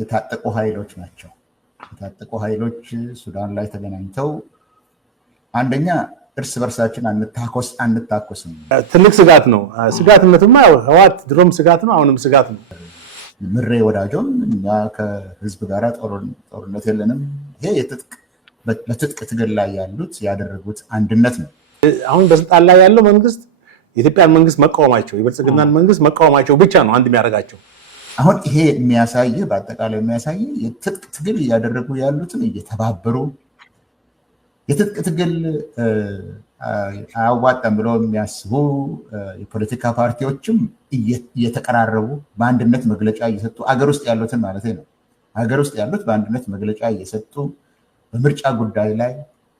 የታጠቁ ኃይሎች ናቸው። የታጠቁ ኃይሎች ሱዳን ላይ ተገናኝተው አንደኛ እርስ በርሳችን አንታኮስም። ትልቅ ስጋት ነው። ስጋትነቱማ ህወሓት ድሮም ስጋት ነው፣ አሁንም ስጋት ነው። ምሬ ወዳጆም እኛ ከህዝብ ጋር ጦርነት የለንም። ይሄ ለትጥቅ ትግል ላይ ያሉት ያደረጉት አንድነት ነው። አሁን በስልጣን ላይ ያለው መንግስት የኢትዮጵያን መንግስት መቃወማቸው፣ የብልጽግናን መንግስት መቃወማቸው ብቻ ነው አንድ የሚያደርጋቸው። አሁን ይሄ በአጠቃላይ የሚያሳይ የትጥቅ ትግል እያደረጉ ያሉትን እየተባበሩ የትጥቅ ትግል አያዋጣም ብለው የሚያስቡ የፖለቲካ ፓርቲዎችም እየተቀራረቡ በአንድነት መግለጫ እየሰጡ አገር ውስጥ ያሉትን ማለት ነው ሀገር ውስጥ ያሉት በአንድነት መግለጫ እየሰጡ በምርጫ ጉዳይ ላይ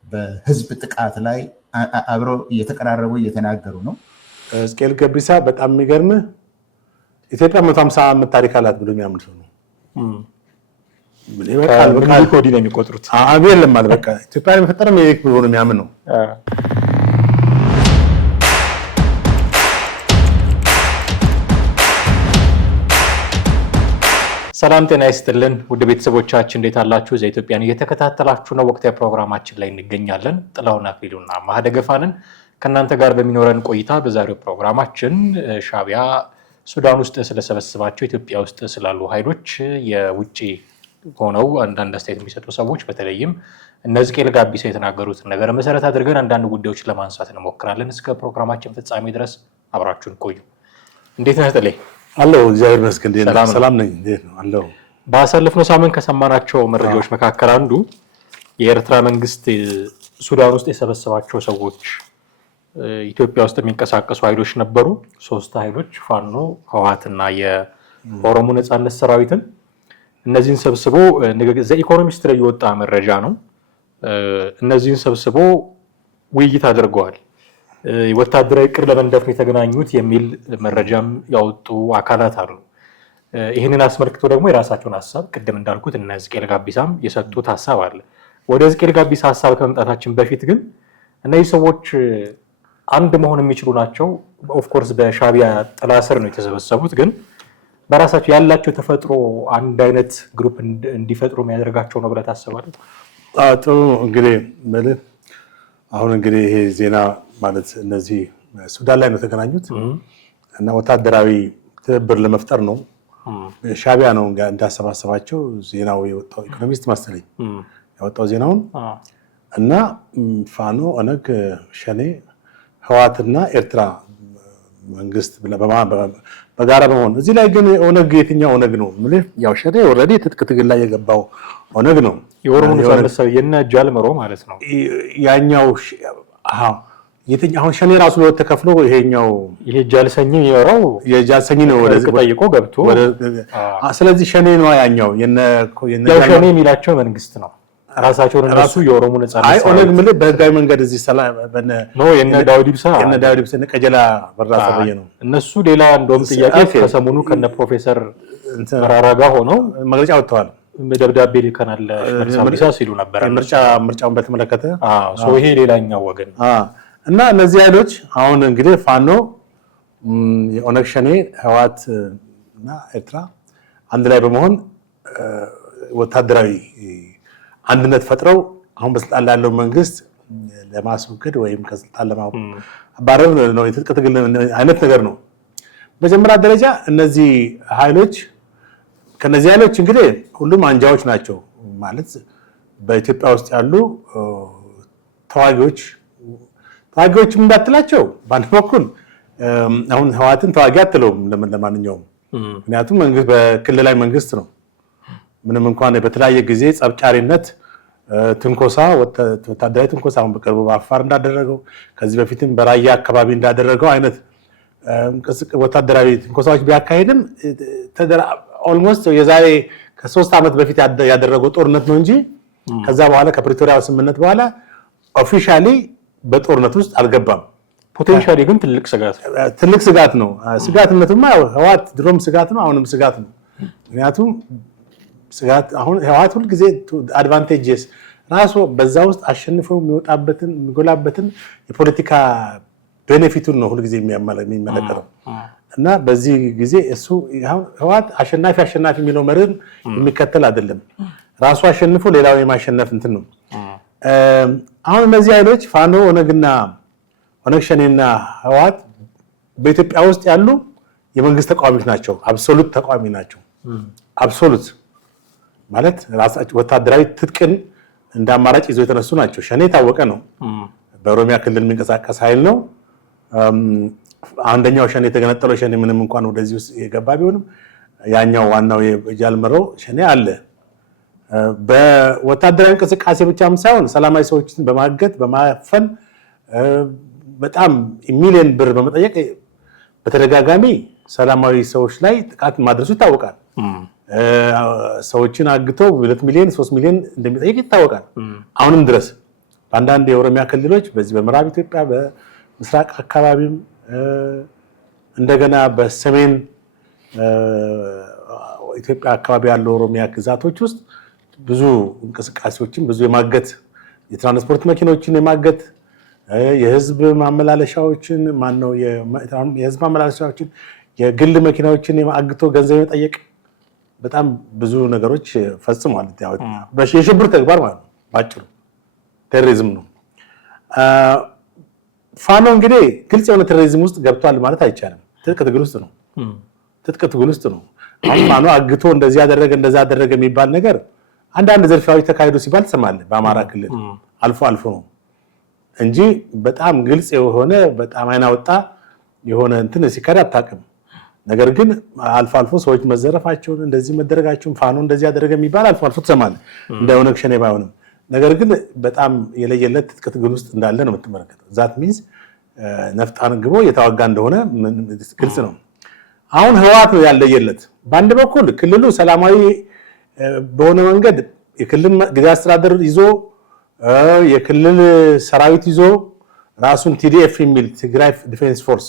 በህዝብ ጥቃት ላይ አብረው እየተቀራረቡ እየተናገሩ ነው። ሕዝቅኤል ገቢሳ በጣም የሚገርምህ ኢትዮጵያ 150 ዓመት ታሪክ አላት ብሎ የሚያምን ሰው ነው። ኮዲ ነው የሚቆጥሩት። የለም ማለት በቃ ኢትዮጵያ የፈጠረም የክ ብሎ ነው የሚያምን ነው። ሰላም ጤና ይስጥልን ውድ ቤተሰቦቻችን እንዴት አላችሁ? ዘኢትዮጵያን እየተከታተላችሁ ነው። ወቅታዊ ፕሮግራማችን ላይ እንገኛለን። ጥላሁን አክሊሉና ማህደገፋንን ከእናንተ ጋር በሚኖረን ቆይታ በዛሬው ፕሮግራማችን ሻዕቢያ ሱዳን ውስጥ ስለሰበሰባቸው ኢትዮጵያ ውስጥ ስላሉ ኃይሎች የውጭ ሆነው አንዳንድ አስተያየት የሚሰጡ ሰዎች በተለይም እነ ሕዝቅኤል ጋቢሳ የተናገሩትን ነገር መሰረት አድርገን አንዳንድ ጉዳዮች ለማንሳት እንሞክራለን። እስከ ፕሮግራማችን ፍጻሜ ድረስ አብራችሁን ቆዩ። እንዴት ነህ ጥሌ? አለሁ እግዚአብሔር ይመስገን። ሰላም ነኝ። እንዴት ነው አለሁ። ባሳለፍነው ሳምንት ከሰማናቸው መረጃዎች መካከል አንዱ የኤርትራ መንግስት ሱዳን ውስጥ የሰበሰባቸው ሰዎች ኢትዮጵያ ውስጥ የሚንቀሳቀሱ ኃይሎች ነበሩ። 3 ኃይሎች ፋኖ፣ ህወሓትና የኦሮሞ ነጻነት ሰራዊትን እነዚህን ሰብስቦ ዘኢኮኖሚስት ላይ የወጣ መረጃ ነው። እነዚህን ሰብስቦ ውይይት አድርገዋል። ወታደራዊ ዕቅድ ለመንደፍ የተገናኙት የሚል መረጃም ያወጡ አካላት አሉ። ይህንን አስመልክቶ ደግሞ የራሳቸውን ሀሳብ ቅድም እንዳልኩት እነ ሕዝቅኤል ጋቢሳም የሰጡት ሀሳብ አለ። ወደ ሕዝቅኤል ጋቢሳ ሀሳብ ከመምጣታችን በፊት ግን እነዚህ ሰዎች አንድ መሆን የሚችሉ ናቸው። ኦፍኮርስ በሻዕቢያ ጥላ ስር ነው የተሰበሰቡት፣ ግን በራሳቸው ያላቸው ተፈጥሮ አንድ አይነት ግሩፕ እንዲፈጥሩ የሚያደርጋቸው ነው ብለህ ታስባለህ? ጥሩ እንግዲህ አሁን እንግዲህ ይሄ ዜና ማለት እነዚህ ሱዳን ላይ ነው የተገናኙት እና ወታደራዊ ትብብር ለመፍጠር ነው። ሻዕቢያ ነው እንዳሰባሰባቸው ዜናው የወጣው ኢኮኖሚስት መሰለኝ ያወጣው ዜናውን እና ፋኖ፣ ኦነግ፣ ሸኔ፣ ህወሓትና ኤርትራ መንግስት በጋራ በመሆን እዚህ ላይ ግን ኦነግ የትኛው ኦነግ ነው? ያው ሸኔ ኦልሬዲ ትጥቅ ትግል ላይ የገባው ኦነግ ነው። የኦሮሞ ነጻነት ሰው የነ ጃልመሮ ማለት ነው። ያኛው አሁን ሸኔ ራሱ ለወጥ ተከፍሎ ይሄ ጃልሰኝ የሚወራው የጃልሰኝ ነው ወደ ጠይቆ ገብቶ ስለዚህ ሸኔ ነው ያኛው ያው ሸኔ የሚላቸው መንግስት ነው። ራሳቸውን እነሱ የኦሮሞ ነጻነት አይ ኦነግ ምልህ በህጋዊ መንገድ እዚህ ሰላም ነው የነ ዳውድ ኢብሳ ቀጀላ በራሳ በየ ነው። እነሱ ሌላ እንደውም ጥያቄ ከሰሞኑ ከነ ፕሮፌሰር መራራ ጋር ሆነው መግለጫ ወጥተዋል። ደብዳቤ ልከናል ለምርጫ ሲሉ ነበር። ምርጫውን በተመለከተ ይሄ ሌላኛው ወገን እና እነዚህ ኃይሎች አሁን እንግዲህ ፋኖ፣ የኦነግ ሸኔ፣ ህወሓት እና ኤርትራ አንድ ላይ በመሆን ወታደራዊ አንድነት ፈጥረው አሁን በስልጣን ላይ ያለው መንግስት ለማስወገድ ወይም ከስልጣን ለማባረር ነው። የትጥቅ ትግል አይነት ነገር ነው። መጀመሪያ ደረጃ እነዚህ ኃይሎች ከነዚህ ኃይሎች እንግዲህ ሁሉም አንጃዎች ናቸው ማለት በኢትዮጵያ ውስጥ ያሉ ተዋጊዎችም እንዳትላቸው በአንድ በኩል አሁን ህወሓትን ተዋጊ አትለውም ለማንኛውም፣ ምክንያቱም መንግስት በክልላዊ መንግስት ነው። ምንም እንኳን በተለያየ ጊዜ ጸብጫሪነት፣ ትንኮሳ፣ ወታደራዊ ትንኮሳ አሁን በቅርቡ በአፋር እንዳደረገው ከዚህ በፊትም በራያ አካባቢ እንዳደረገው አይነት ወታደራዊ ትንኮሳዎች ቢያካሄድም ኦልሞስት የዛሬ ከ3 ዓመት በፊት ያደረገው ጦርነት ነው እንጂ ከዛ በኋላ ከፕሪቶሪያ ስምምነት በኋላ ኦፊሻሊ በጦርነት ውስጥ አልገባም። ፖቴንሻሊ ግን ትልቅ ስጋት ነው። ስጋትነቱማ ህወሓት ድሮም ስጋት ነው፣ አሁንም ስጋት ነው። ምክንያቱም ስጋት አሁን ህወሓት ሁሉ ጊዜ አድቫንቴጅስ ራሱ በዛ ውስጥ አሸንፈው የሚጎላበትን የፖለቲካ ቤኔፊቱን ነው ሁሉ ጊዜ የሚመለከተው እና በዚህ ጊዜ እሱ ህወሓት አሸናፊ የሚለው መርህን የሚከተል አይደለም። ራሱ አሸንፎ ሌላው የማሸነፍ እንትን ነው። አሁን እነዚህ ኃይሎች ፋኖ፣ ኦነግ ሸኔና ህወሓት በኢትዮጵያ ውስጥ ያሉ የመንግስት ተቃዋሚዎች ናቸው። አብሶሉት ተቃዋሚ ናቸው። አብሶሉት ማለት ራሳቸው ወታደራዊ ትጥቅን እንደ አማራጭ ይዘው የተነሱ ናቸው። ሸኔ የታወቀ ነው። በኦሮሚያ ክልል የሚንቀሳቀስ ኃይል ነው። አንደኛው ሸኔ የተገነጠለው ሸኔ ምንም እንኳን ወደዚህ ውስጥ የገባ ቢሆንም ያኛው ዋናው የጃልመረው ሸኔ አለ። በወታደራዊ እንቅስቃሴ ብቻም ሳይሆን ሰላማዊ ሰዎችን በማገት በማፈን በጣም ሚሊዮን ብር በመጠየቅ በተደጋጋሚ ሰላማዊ ሰዎች ላይ ጥቃት ማድረሱ ይታወቃል። ሰዎችን አግቶ 2 ሚሊዮን 3 ሚሊዮን እንደሚጠይቅ ይታወቃል። አሁንም ድረስ በአንዳንድ የኦሮሚያ ክልሎች በዚህ በምዕራብ ኢትዮጵያ በምስራቅ አካባቢም እንደገና በሰሜን ኢትዮጵያ አካባቢ ያለው ኦሮሚያ ግዛቶች ውስጥ ብዙ እንቅስቃሴዎችን ብዙ የማገት የትራንስፖርት መኪኖችን የማገት የህዝብ ማመላለሻዎችን የህዝብ ማመላለሻዎችን የግል መኪናዎችን አግቶ ገንዘብ የመጠየቅ በጣም ብዙ ነገሮች ፈጽሟል። የሽብር ተግባር ማለት ነው። ባጭሩ ቴሮሪዝም ነው። ፋኖ እንግዲህ ግልጽ የሆነ ቴሮሪዝም ውስጥ ገብቷል ማለት አይቻልም። ትጥቅ ትግል ውስጥ ነው። አሁን ፋኖ አግቶ እንደዚህ ያደረገ የሚባል ነገር አንዳንድ ዘርፊያዎች ተካሂዶ ሲባል ትሰማለህ። በአማራ ክልል አልፎ አልፎ ነው እንጂ በጣም ግልጽ የሆነ በጣም አይናወጣ የሆነ እንትን ሲካሄድ አታውቅም። ነገር ግን አልፎ አልፎ ሰዎች መዘረፋቸውን እንደዚህ መደረጋቸውን ፋኖ እንደዚህ ያደረገ የሚባል አልፎ አልፎ ትሰማለህ። እንደ ኦነግ ሸኔ ባይሆንም ነገር ግን በጣም የለየለት ትጥቅ ትግል ውስጥ እንዳለ ነው የምትመለከተው። ዛት ሚንስ ነፍጥ አንግቦ እየተዋጋ እንደሆነ ግልጽ ነው። አሁን ህወሓት ነው ያለየለት። በአንድ በኩል ክልሉ ሰላማዊ በሆነ መንገድ የክልል ጊዜያዊ አስተዳደር ይዞ የክልል ሰራዊት ይዞ ራሱን ቲዲኤፍ የሚል ትግራይ ዲፌንስ ፎርስ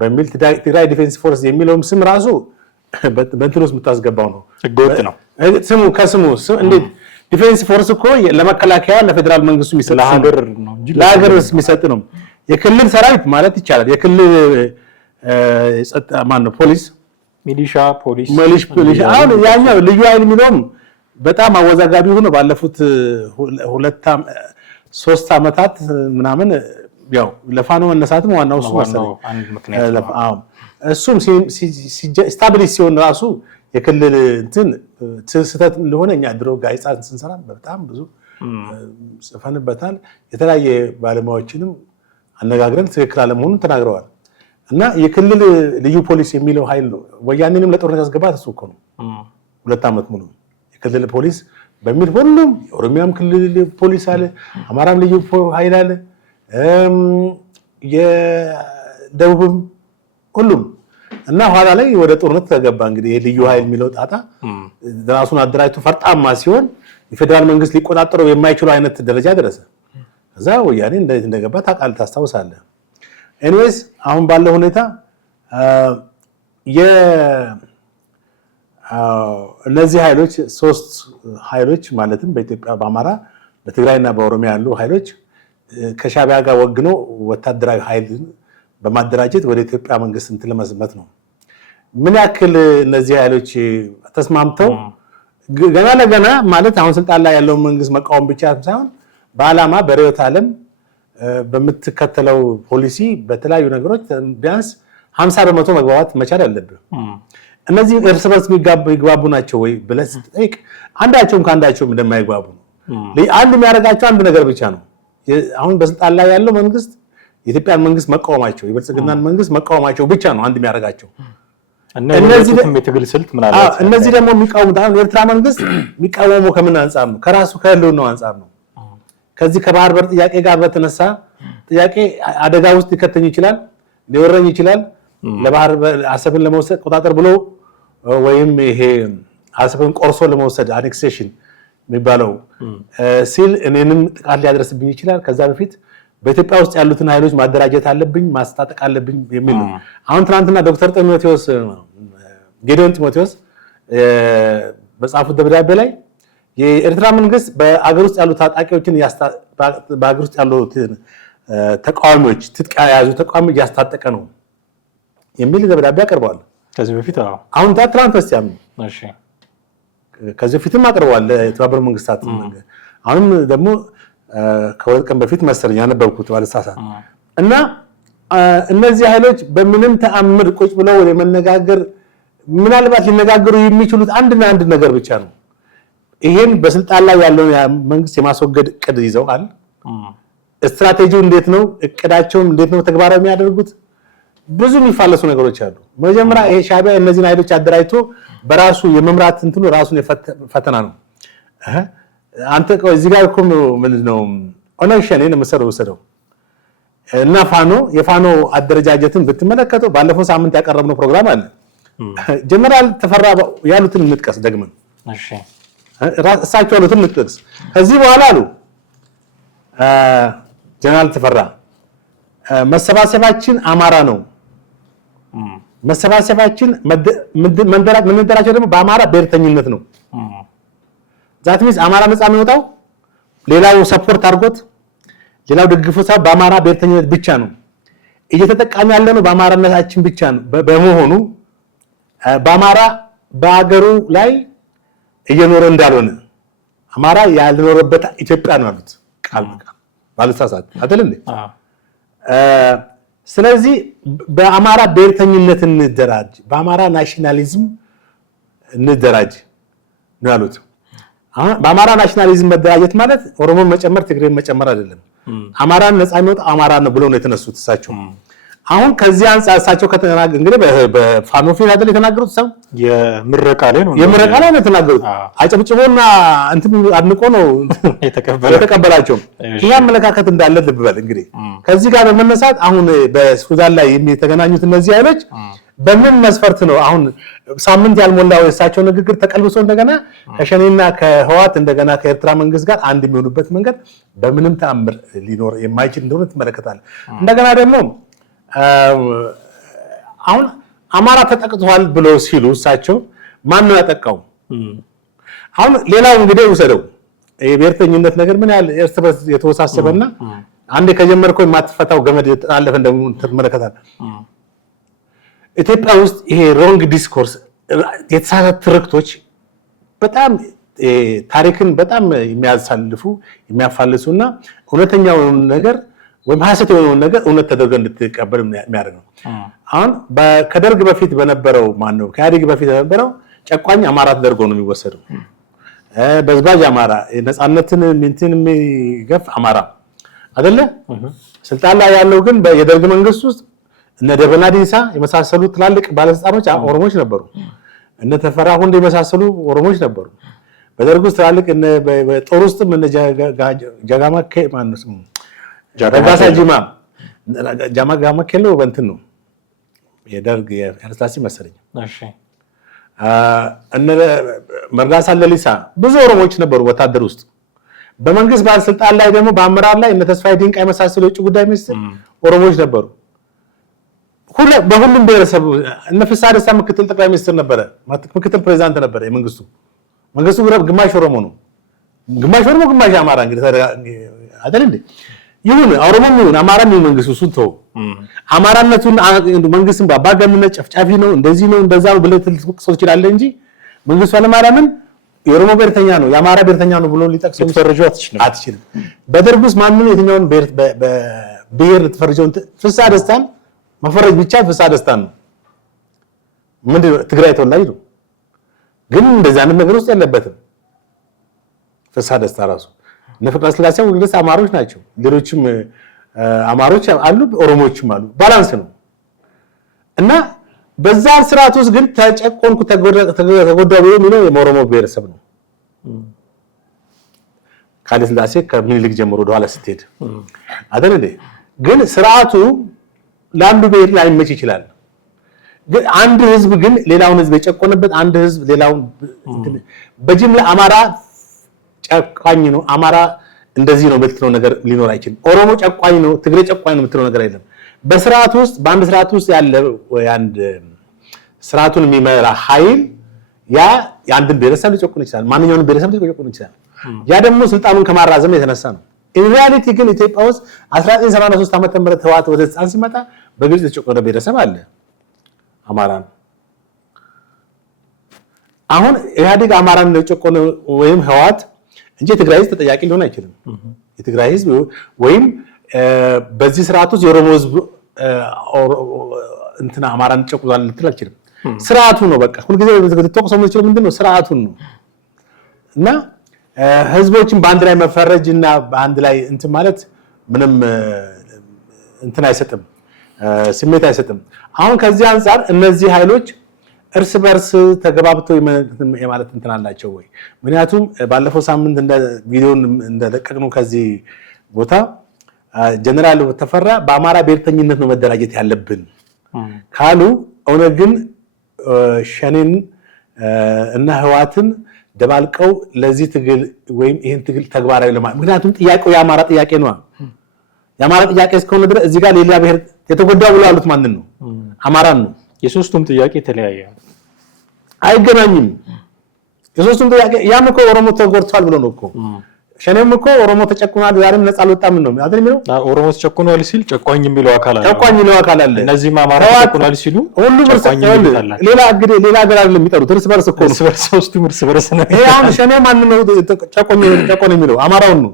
በሚል ትግራይ ዲፌንስ ፎርስ የሚለውም ስም ራሱ በእንትን ውስጥ የምታስገባው ነው። ህገወጥ ነው ስሙ። ከስሙ እንዴት ዲፌንስ ፎርስ እኮ ለመከላከያ ለፌዴራል መንግስቱ የሚሰጥ ለሀገር የሚሰጥ ነው። የክልል ሰራዊት ማለት ይቻላል። የክልል ማነው ፖሊስ፣ ሚሊሻ፣ ፖሊስ። አሁን ያኛው ልዩ ኃይል የሚለውም በጣም አወዛጋቢ ሆኖ ባለፉት 2-3 ዓመታት ምናምን ያው ለፋኖ መነሳትም ዋናው እሱ መሰለኝ። እሱም ስታቢሊቲ ሲሆን ራሱ የክልል እንትን ስህተት እንደሆነ እኛ ድሮ ጋዜጣ ስንሰራ በጣም ብዙ ጽፈንበታል። የተለያየ ባለሙያዎችንም አነጋግረን ትክክል አለመሆኑን ተናግረዋል። እና የክልል ልዩ ፖሊስ የሚለው ኃይል ነው ወያኔንም ለጦርነት ያስገባት እሱ እኮ ነው። 2 ዓመት ሙሉ የክልል ፖሊስ በሚል ሁሉም የኦሮሚያም ክልል ፖሊስ አለ፣ አማራም ልዩ ኃይል አለ፣ የደቡብም ሁሉም እና ኋላ ላይ ወደ ጦርነት ተገባ። እንግዲህ የልዩ ኃይል የሚለው ጣጣ ራሱን አደራጅቶ ፈርጣማ ሲሆን የፌዴራል መንግስት ሊቆጣጠረው የማይችለው አይነት ደረጃ ደረሰ። ከዛ ወያኔ እንዴት እንደገባ ታስታውሳለህ። ኤኒዌይስ አሁን ባለው ሁኔታ እነዚህ ኃይሎች 3 ኃይሎች ማለትም በኢትዮጵያ በአማራ በትግራይና በኦሮሚያ ያሉ ኃይሎች ከሻዕቢያ ጋር ወግኖ ወታደራዊ ኃይልን በማደራጀት ወደ ኢትዮጵያ መንግስት እንትን ለመዝመት ነው። ምን ያክል እነዚህ ኃይሎች ተስማምተው ገና ለገና ማለት አሁን ስልጣን ላይ ያለውን መንግስት መቃወም ብቻ ሳይሆን በዓላማ በርዕዮተ ዓለም በምትከተለው ፖሊሲ በተለያዩ ነገሮች ቢያንስ 50% መግባባት መቻል አለብህ። እነዚህ እርስ በርስ የሚግባቡ ናቸው ወይ ብለህ ስትጠይቅ አንዳቸውም ከአንዳቸውም እንደማይግባቡ ነው። አንድ የሚያደርጋቸው አንድ ነገር ብቻ ነው። አሁን በስልጣን ላይ ያለው መንግስት የኢትዮጵያን መንግስት መቃወማቸው፣ የብልጽግናን መንግስት መቃወማቸው ብቻ ነው አንድ የሚያደርጋቸው። እነዚህ የትግል ስልት ምናልባት እነዚህ ደግሞ የሚቃወሙት አሁን የኤርትራ መንግስት የሚቃወመው ከምን አንጻር ነው? ከራሱ ከህልውናው አንጻር ነው። ከዚህ ከባህር በር ጥያቄ ጋር በተነሳ ጥያቄ አደጋ ውስጥ ሊከተኝ ይችላል፣ ሊወረኝ ይችላል፣ ለባህር አሰብን ለመውሰድ ቆጣጠር ብሎ ወይም ይሄ አሰብን ቆርሶ ለመውሰድ አኔክሴሽን የሚባለው ሲል እኔንም ጥቃት ሊያደርስብኝ ይችላል። ከዛ በፊት በኢትዮጵያ ውስጥ ያሉትን ኃይሎች ማደራጀት አለብኝ፣ ማስታጠቅ አለብኝ የሚል ነው። አሁን ትናንትና ዶክተር ጌዲዮን ጢሞቴዎስ በጻፉት ደብዳቤ ላይ የኤርትራ መንግስት በአገር ውስጥ ያሉ ታጣቂዎችን በአገር ውስጥ ያሉ ተቃዋሚዎች ትጥቅ የያዙ ተቃዋሚ እያስታጠቀ ነው የሚል ደብዳቤ አቀርበዋል። ከዚህ በፊት አሁን ትናንት በስቲያም እሺ ከዚህ በፊትም አቀርበዋል ለተባበሩት መንግስታት። አሁንም ደግሞ ከሁለት ቀን በፊት መሰለኝ ያነበብኩት ባለሳሳት እና እነዚህ ኃይሎች በምንም ተአምር ቁጭ ብለው ለመነጋገር ምናልባት ሊነጋገሩ የሚችሉት አንድና አንድ ነገር ብቻ ነው። ይሄን በስልጣን ላይ ያለውን መንግስት የማስወገድ እቅድ ይዘዋል። ስትራቴጂው እንዴት ነው? እቅዳቸውን እንዴት ነው ተግባራዊ የሚያደርጉት? ብዙ የሚፋለሱ ነገሮች አሉ። መጀመሪያ ይሄ ሻዕቢያ እነዚህን ኃይሎች አደራጅቶ በራሱ የመምራት እንትኑ ራሱን ፈተና ነው። አንተ እዚህ ጋር እኮ ምንድነው ኦነግ ሸኔን ወሰደው እና የፋኖ አደረጃጀትን ብትመለከተው ባለፈው ሳምንት ያቀረብነው ፕሮግራም አለ። ጀነራል ተፈራ ያሉትን እንጥቀስ ደግመን። እሺ እሳቸው ያሉትን እንጥቀስ። ከዚህ በኋላ አሉ ጀነራል ተፈራ መሰባሰባችን አማራ ነው። መሰባሰባችን መንደራቸው ደግሞ በአማራ ብሔርተኝነት ነው። ዛት ሚንስ አማራ ነፃ የሚወጣው ሌላው ሰፖርት አድርጎት ሌላው ደግፎት በአማራ ብሔርተኝነት ብቻ ነው። እየተጠቃሚ ያለ ነው በአማራነታችን ብቻ ነው። በመሆኑ በአማራ በአገሩ ላይ እየኖረ እንዳልሆነ አማራ ያልኖረበት ኢትዮጵያ ነው ያሉት ቃል በቃል ባለሳሳት አይደል እንዴ? ስለዚህ በአማራ ብሔርተኝነት እንደራጅ፣ በአማራ ናሽናሊዝም እንደራጅ ነው ያሉት። በአማራ ናሽናሊዝም መደራጀት ማለት ኦሮሞን መጨመር ትግሬን መጨመር አይደለም። አማራን ነፃ የሚወጣ አማራ ነው ብለው ነው የተነሱት እሳቸው። አሁን ከዚህ አንፃር እሳቸው ከተናገሩ እንግዲህ በፋኖ ፊት አይደል የተናገሩት ሰው የምረቃ ላይ ነው የተናገሩት። አጨብጭቦና እንትን አድንቆ ነው የተቀበላቸው። ይሄ አመለካከት እንዳለ ልብ በል እንግዲህ። ከዚህ ጋር በመነሳት አሁን በሱዳን ላይ የተገናኙት እነዚህ ኃይሎች በምን መስፈርት ነው አሁን ሳምንት ያልሞላው የእሳቸው ንግግር ተቀልብሶ እንደገና ከሸኔና ከህዋት እንደገና ከኤርትራ መንግስት ጋር አንድ የሚሆኑበት መንገድ በምንም ተአምር ሊኖር የማይችል እንደሆነ ትመለከታለህ። እንደገና ደግሞ አሁን አማራ ተጠቅቷል ብሎ ሲሉ እሳቸው ማን ነው ያጠቃው? አሁን ሌላው እንግዲህ ውሰደው የብሔርተኝነት ነገር ምን ያህል እርስ በርስ የተወሳሰበና አንዴ ከጀመርከው የማትፈታው ገመድ የተጣለፈ እንደሆነ ትመለከታለህ። ኢትዮጵያ ውስጥ ይሄ ሮንግ ዲስኮርስ የተሳሳተ ትርክቶች በጣም ታሪክን በጣም የሚያሳልፉ የሚያፋልሱና እውነተኛውን ነገር ወይም ሐሰት የሆነውን ነገር እውነት ተደርጎ እንድትቀበል የሚያደርግ ነው። አሁን ከደርግ በፊት በነበረው ማነው ከኢህአዴግ በፊት በነበረው ጨቋኝ አማራ ተደርጎ ነው የሚወሰደው። በዝባዥ አማራ ነፃነትን ምንትን የሚገፍ አማራ አይደለ? ስልጣን ላይ ያለው ግን የደርግ መንግስት ውስጥ እነ ደበና ዲንሳ የመሳሰሉ ትላልቅ ባለስልጣኖች ኦሮሞዎች ነበሩ። እነ ተፈራ ሁንዴ የመሳሰሉ ኦሮሞዎች ነበሩ። በደርግ ውስጥ ትላልቅ በጦር ውስጥም እነ ጃጋማ ማነው ረጋሳ ጂማ ጃማጋማ ከሎ በእንትን ነው የደርግ የርሳሲ መሰለኝ። እሺ እነ መርዳሳ ለሊሳ ብዙ ኦሮሞዎች ነበሩ ወታደር ውስጥ። በመንግስት ባለስልጣን ላይ ደግሞ በአመራር ላይ እነ ተስፋዬ ዲንቃ የመሳሰሉ የውጭ ጉዳይ ሚኒስትር ኦሮሞዎች ነበሩ። በሁሉም ብሔረሰብ እነ ፍስሐ ደስታ ምክትል ጠቅላይ ሚኒስትር ነበረ፣ ምክትል ፕሬዚዳንት ነበረ። መንግስቱ ግማሽ ኦሮሞ ነው፣ ግማሽ ኦሮሞ ግማሽ አማራ እንግዲህ አይደል እንዴ? ይሁን ኦሮሞም ይሁን አማራም ይሁን መንግስቱ እሱን ተው። አማራነቱን መንግስትን በአባገነንነት ጨፍጫፊ ነው እንደዚህ ነው እንደዛ ነው ብለህ ልትወቅሰው ትችላለህ እንጂ መንግስቱ ኃይለማርያምን የኦሮሞ ብሔርተኛ ነው የአማራ ብሔርተኛ ነው ብሎ ሊጠቅሰው ልትፈርጀው አትችልም። በደርግ ውስጥ ማንንም የትኛውን ብሔር ልትፈርጀው ፍስሐ ደስታን መፈረጅ ብቻ ፍስሐ ደስታን ነው። ምንድነው ትግራይ ተወላጅ ነው፣ ግን እንደዚህ አይነት ነገር ውስጥ የለበትም ፍስሐ ደስታ ራሱ። ነፍቃ ስላሴ ወልደስ አማሮች ናቸው፣ ሌሎችም አማሮች አሉ፣ ኦሮሞዎችም አሉ። ባላንስ ነው እና በዛ ስርዓት ውስጥ ግን ተጨቆንኩ ተጎዳው የሚለው የኦሮሞ ብሔረሰብ ነው። ካለ ስላሴ ከምኒልክ ጀምሮ ወደኋላ ስትሄድ አይደል እንዴ? ግን ስርዓቱ ለአንዱ ብሔር ላይመች ይችላል። ግን አንድ ህዝብ ግን ሌላውን ህዝብ የጨቆነበት አንድ ህዝብ ሌላውን በጅምላ አማራ ጨቋኝ ነው አማራ እንደዚህ ነው የምትለው ነገር ሊኖር አይችልም። ኦሮሞ ጨቋኝ ነው ትግሬ ጨቋኝ ነው የምትለው ነገር አይደለም። በስርዓት ውስጥ በአንድ ስርዓት ውስጥ ያለ አንድ ስርዓቱን የሚመራ ኃይል ያ የአንድን ብሔረሰብ ሊጨቁን ይችላል፣ ማንኛውንም ብሔረሰብ ሊጨቁን ይችላል። ያ ደግሞ ስልጣኑን ከማራዘም የተነሳ ነው። ኢን ሪያሊቲ ግን ኢትዮጵያ ውስጥ 1983 ዓመተ ምህረት ህወሓት ወደ ስልጣን ሲመጣ በግልጽ የተጨቆነ ብሔረሰብ አለ። አማራ ነው። አሁን ኢህአዴግ አማራን ለጨቆነ ወይም ህወሓት እንጂ የትግራይ ህዝብ ተጠያቂ ሊሆን አይችልም። የትግራይ ህዝብ ወይም በዚህ ስርዓት ውስጥ የኦሮሞ ህዝብ እንትና አማራን ጨቁኗል ልትል አልችልም። ስርዓቱ ነው በቃ ሁልጊዜ ተጠቅሶ የምንችለው ምንድነው ስርዓቱን ነው። እና ህዝቦችን በአንድ ላይ መፈረጅ እና በአንድ ላይ እንትን ማለት ምንም እንትን አይሰጥም፣ ስሜት አይሰጥም። አሁን ከዚህ አንፃር እነዚህ ኃይሎች እርስ በርስ ተገባብተው የማለት እንትን አላቸው ወይ? ምክንያቱም ባለፈው ሳምንት እንደ ቪዲዮን እንደለቀቅነው ከዚህ ቦታ ጀነራል ተፈራ በአማራ ብሔርተኝነት ነው መደራጀት ያለብን ካሉ ኦነግን ሸኔን እና ህወሓትን ደባልቀው ለዚህ ትግል ወይም ይሄን ትግል ተግባራዊ ለማድረግ ምክንያቱም ጥያቄው የአማራ ጥያቄ ነው። የአማራ ጥያቄ እስከሆነ ድረስ እዚህ ጋር ሌላ ብሔር የተጎዳው ብለው ያሉት ማንን ነው? አማራን ነው። የሶስቱም ጥያቄ የተለያየ አይገናኝም። የሶስቱም ጥያቄ ያም እኮ ኦሮሞ ተጎድቷል ብሎ ነው እኮ ሸኔም እኮ ኦሮሞ ተጨቁኗል ዛሬም ነፃ አልወጣም ነው አይደል የሚለው። ኦሮሞ ተጨቁኗል ሲል ጨቋኝ የሚለው አካል አለ። ጨቋኝ የሚለው አካል አለ። እነዚህም አማራ ተጨቁኗል ሲሉ ሁሉ ሌላ አይደለም የሚጠሩት እርስ በርስ እኮ ነው። እርስ በርስ ሶስቱም እርስ በርስ ነው። ይሄ አሁን ሸኔ ማን ነው ጨቆኝ የሚለው? አማራውን ነው።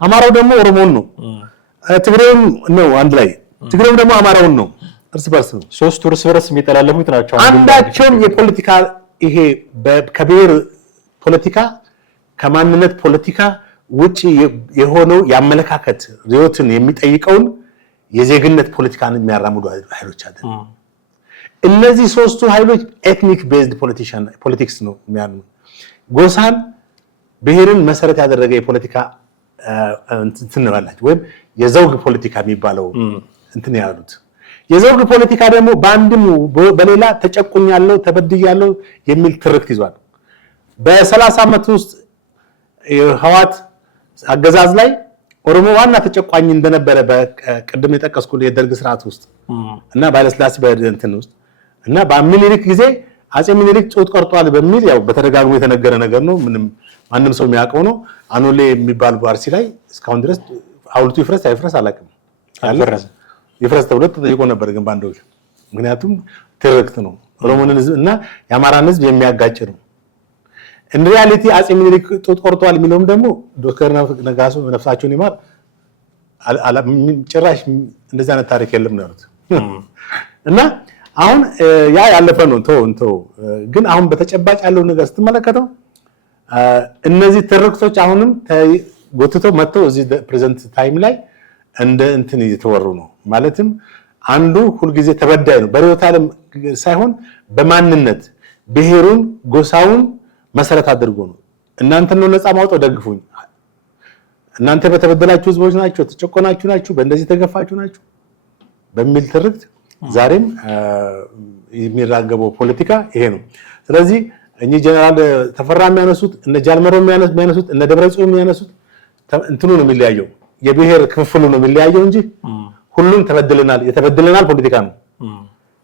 አማራው ደግሞ ኦሮሞውን ነው። ትግሬውም ነው አንድ ላይ ትግሬውም ደግሞ አማራውን ነው። እርስ በርስ ነው። ሶስቱ እርስ በርስ የሚጠላለፉት ናቸው። አንዳቸውም የፖለቲካ ይሄ ከብሔር ፖለቲካ ከማንነት ፖለቲካ ውጪ የሆነው የአመለካከት ሪዮትን የሚጠይቀውን የዜግነት ፖለቲካን የሚያራምዱ ኃይሎች አይደል። እነዚህ ሶስቱ ኃይሎች ኤትኒክ ቤዝድ ፖለቲክስ ነው የሚያምኑ። ጎሳን ብሔርን መሰረት ያደረገ የፖለቲካ እንትን ባላቸው ወይም የዘውግ ፖለቲካ የሚባለው እንትን ያሉት የዘውግ ፖለቲካ ደግሞ በአንድም በሌላ ተጨቁኛለሁ ተበድያለሁ የሚል ትርክት ይዟል። በ30 ዓመት ውስጥ የህወሓት አገዛዝ ላይ ኦሮሞ ዋና ተጨቋኝ እንደነበረ በቅድም የጠቀስኩት የደርግ ስርዓት ውስጥ እና ባለስላሴ በእንትን ውስጥ እና በሚኒሊክ ጊዜ አጼ ሚኒሊክ ጡት ቆርጧል በሚል ያው በተደጋግሞ የተነገረ ነገር ነው። ማንም ሰው የሚያውቀው ነው። አኖሌ የሚባል ባርሲ ላይ እስካሁን ድረስ ሐውልቱ ይፍረስ አይፍረስ አላውቅም። ይፍረስ ተብሎ ተጠይቆ ነበር ግን ባንዶች ምክንያቱም ትርክት ነው። ኦሮሞን ህዝብ እና የአማራን ህዝብ የሚያጋጭ ነው። እንደ ሪያሊቲ አጼ ሚኒሊክ ጡት ቆርጧል የሚለውም ደግሞ ዶክተር ነጋሶ ነፍሳቸውን ይማር ጭራሽ እንደዛ አይነት ታሪክ የለም ነው ያሉት። እና አሁን ያ ያለፈ ነው እንተው ግን አሁን በተጨባጭ ያለው ነገር ስትመለከተው እነዚህ ትርክቶች አሁንም ጎትተው መጥተው እዚህ ፕሬዘንት ታይም ላይ እንደ እንትን እየተወሩ ነው። ማለትም አንዱ ሁልጊዜ ተበዳይ ነው በሪዮት ዓለም ሳይሆን በማንነት ብሔሩን ጎሳውን መሰረት አድርጎ ነው። እናንተ ነው ነፃ ማውጣው ደግፉኝ፣ እናንተ በተበደላችሁ ህዝቦች ናችሁ፣ ተጨቆናችሁ ናችሁ፣ በእንደዚህ ተገፋችሁ ናችሁ በሚል ትርክት ዛሬም የሚራገበው ፖለቲካ ይሄ ነው። ስለዚህ እኚህ ጀነራል ተፈራ የሚያነሱት እነ ጃልመሮ የሚያነሱት እነ ደብረጽዮን የሚያነሱት እንትኑ ነው የሚለያየው፣ የብሔር ክፍፍሉ ነው የሚለያየው እንጂ ሁሉም ተበድለናል የተበድለናል ፖለቲካ ነው።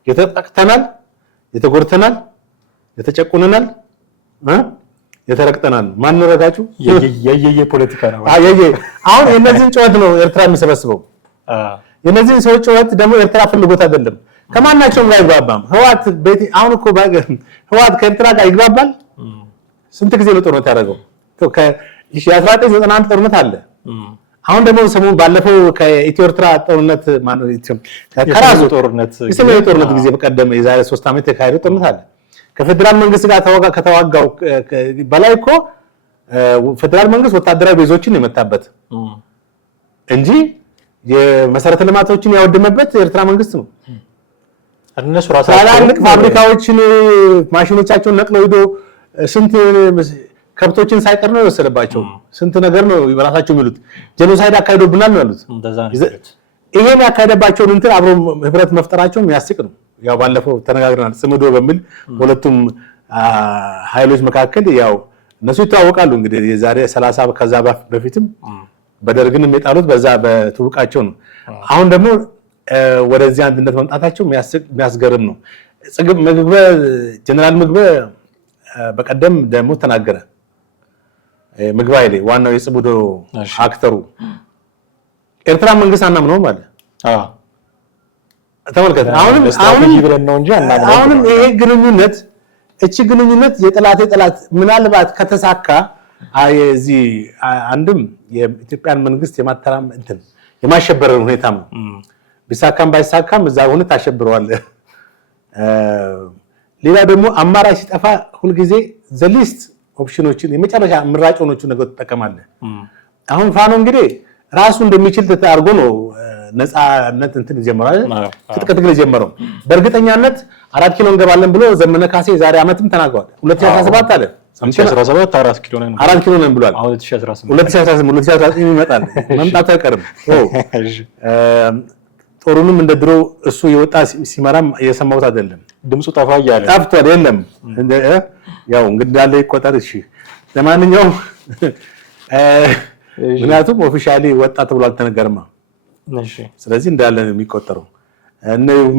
የተጠቅተናል፣ የተጎድተናል፣ የተጨቁነናል፣ የተረቅጠናል። ማን ነው ረጋችሁ? የየየ ፖለቲካ ነው። አሁን የነዚህን ጩኸት ነው ኤርትራ የሚሰበስበው። የነዚህን ሰዎች ጩኸት ደግሞ ኤርትራ ፈልጎት አይደለም፣ ከማናቸውም ጋር አይግባባም። ህወሓት አሁን እኮ ህወሓት ከኤርትራ ጋር ይግባባል? ስንት ጊዜ ነው ጦርነት ያደረገው? ከ1991 ጦርነት አለ። አሁን ደግሞ ሰሞኑን ባለፈው ከኢትዮ ኤርትራ ጦርነት ከራሱ ጦርነት ጊዜ በቀደም የዛሬ 3 ዓመት የተካሄደው ጦርነት አለ። ከፌደራል መንግስት ጋር ከተዋጋው በላይ እኮ ፌደራል መንግስት ወታደራዊ ቤዞችን የመታበት እንጂ የመሰረተ ልማቶችን ያወደመበት የኤርትራ መንግስት ነው። እነሱ ራሳቸው ታላልቅ ፋብሪካዎችን ማሽኖቻቸውን ነቅለው ሄዶ ስንት ከብቶችን ሳይቀር ነው የወሰደባቸው። ስንት ነገር ነው ራሳቸው የሚሉት ጄኖሳይድ አካሂዶብናል ነው ያሉት። ይሄን ያካሄደባቸውን እንትን አብሮ ህብረት መፍጠራቸው የሚያስቅ ነው። ያው ባለፈው ተነጋግረናል ጽምዶ በሚል ሁለቱም ኃይሎች መካከል ያው እነሱ ይተዋወቃሉ። እንግዲህ የዛሬ 30 ከዛ በፊትም በደርግንም የጣሉት በዛ በትውቃቸው ነው። አሁን ደግሞ ወደዚህ አንድነት መምጣታቸው የሚያስገርም ነው። ጀነራል ምግበ በቀደም ደግሞ ተናገረ። ምግበ ኃይሌ ዋናው የጽምዶ አክተሩ ኤርትራ መንግስት አናምነውም አለ። ተመልከት አሁንም ይሄ ግንኙነት የጠላት ምናልባት ከተሳካ እዚህ አንድም የኢትዮጵያን መንግስት የማተራም የማሸበር ሁኔታ ነው ቢሳካም ባይሳካም እዛ ሆነ ታሸብረዋል ሌላ ደግሞ አማራጭ ሲጠፋ ሁሉ ጊዜ ዘ ሊስት ኦፕሽኖችን የመጨረሻ ምራጭ ሆኖቹ ነገር ተጠቀማለ አሁን ፋኖ እንግዲህ ራሱ እንደሚችል ተአርጎ ነው ነፃነት ይጀምራል ትጥቅትግል ይጀምራል በእርግጠኛነት 4 ኪሎ እንገባለን ብሎ ዘመነ ካሴ ዛሬ አመትም ተናግሯል 2017 አለ 2017 4 ኪሎ ነን ብሏል አሁን 2018 ይመጣል መምጣቱ አይቀርም ጦሩንም እንደድሮ እሱ የወጣ ሲመራም የሰማውት አይደለም ድምጹ ጠፋ ይያለ ጠፍቷል የለም ያው እንግዲህ እንዳለ ይቆጠር እሺ ለማንኛውም ምክንያቱም ኦፊሻሊ ወጣ ተብሎ አልተነገረማ እሺ ስለዚህ እንዳለ የሚቆጠረው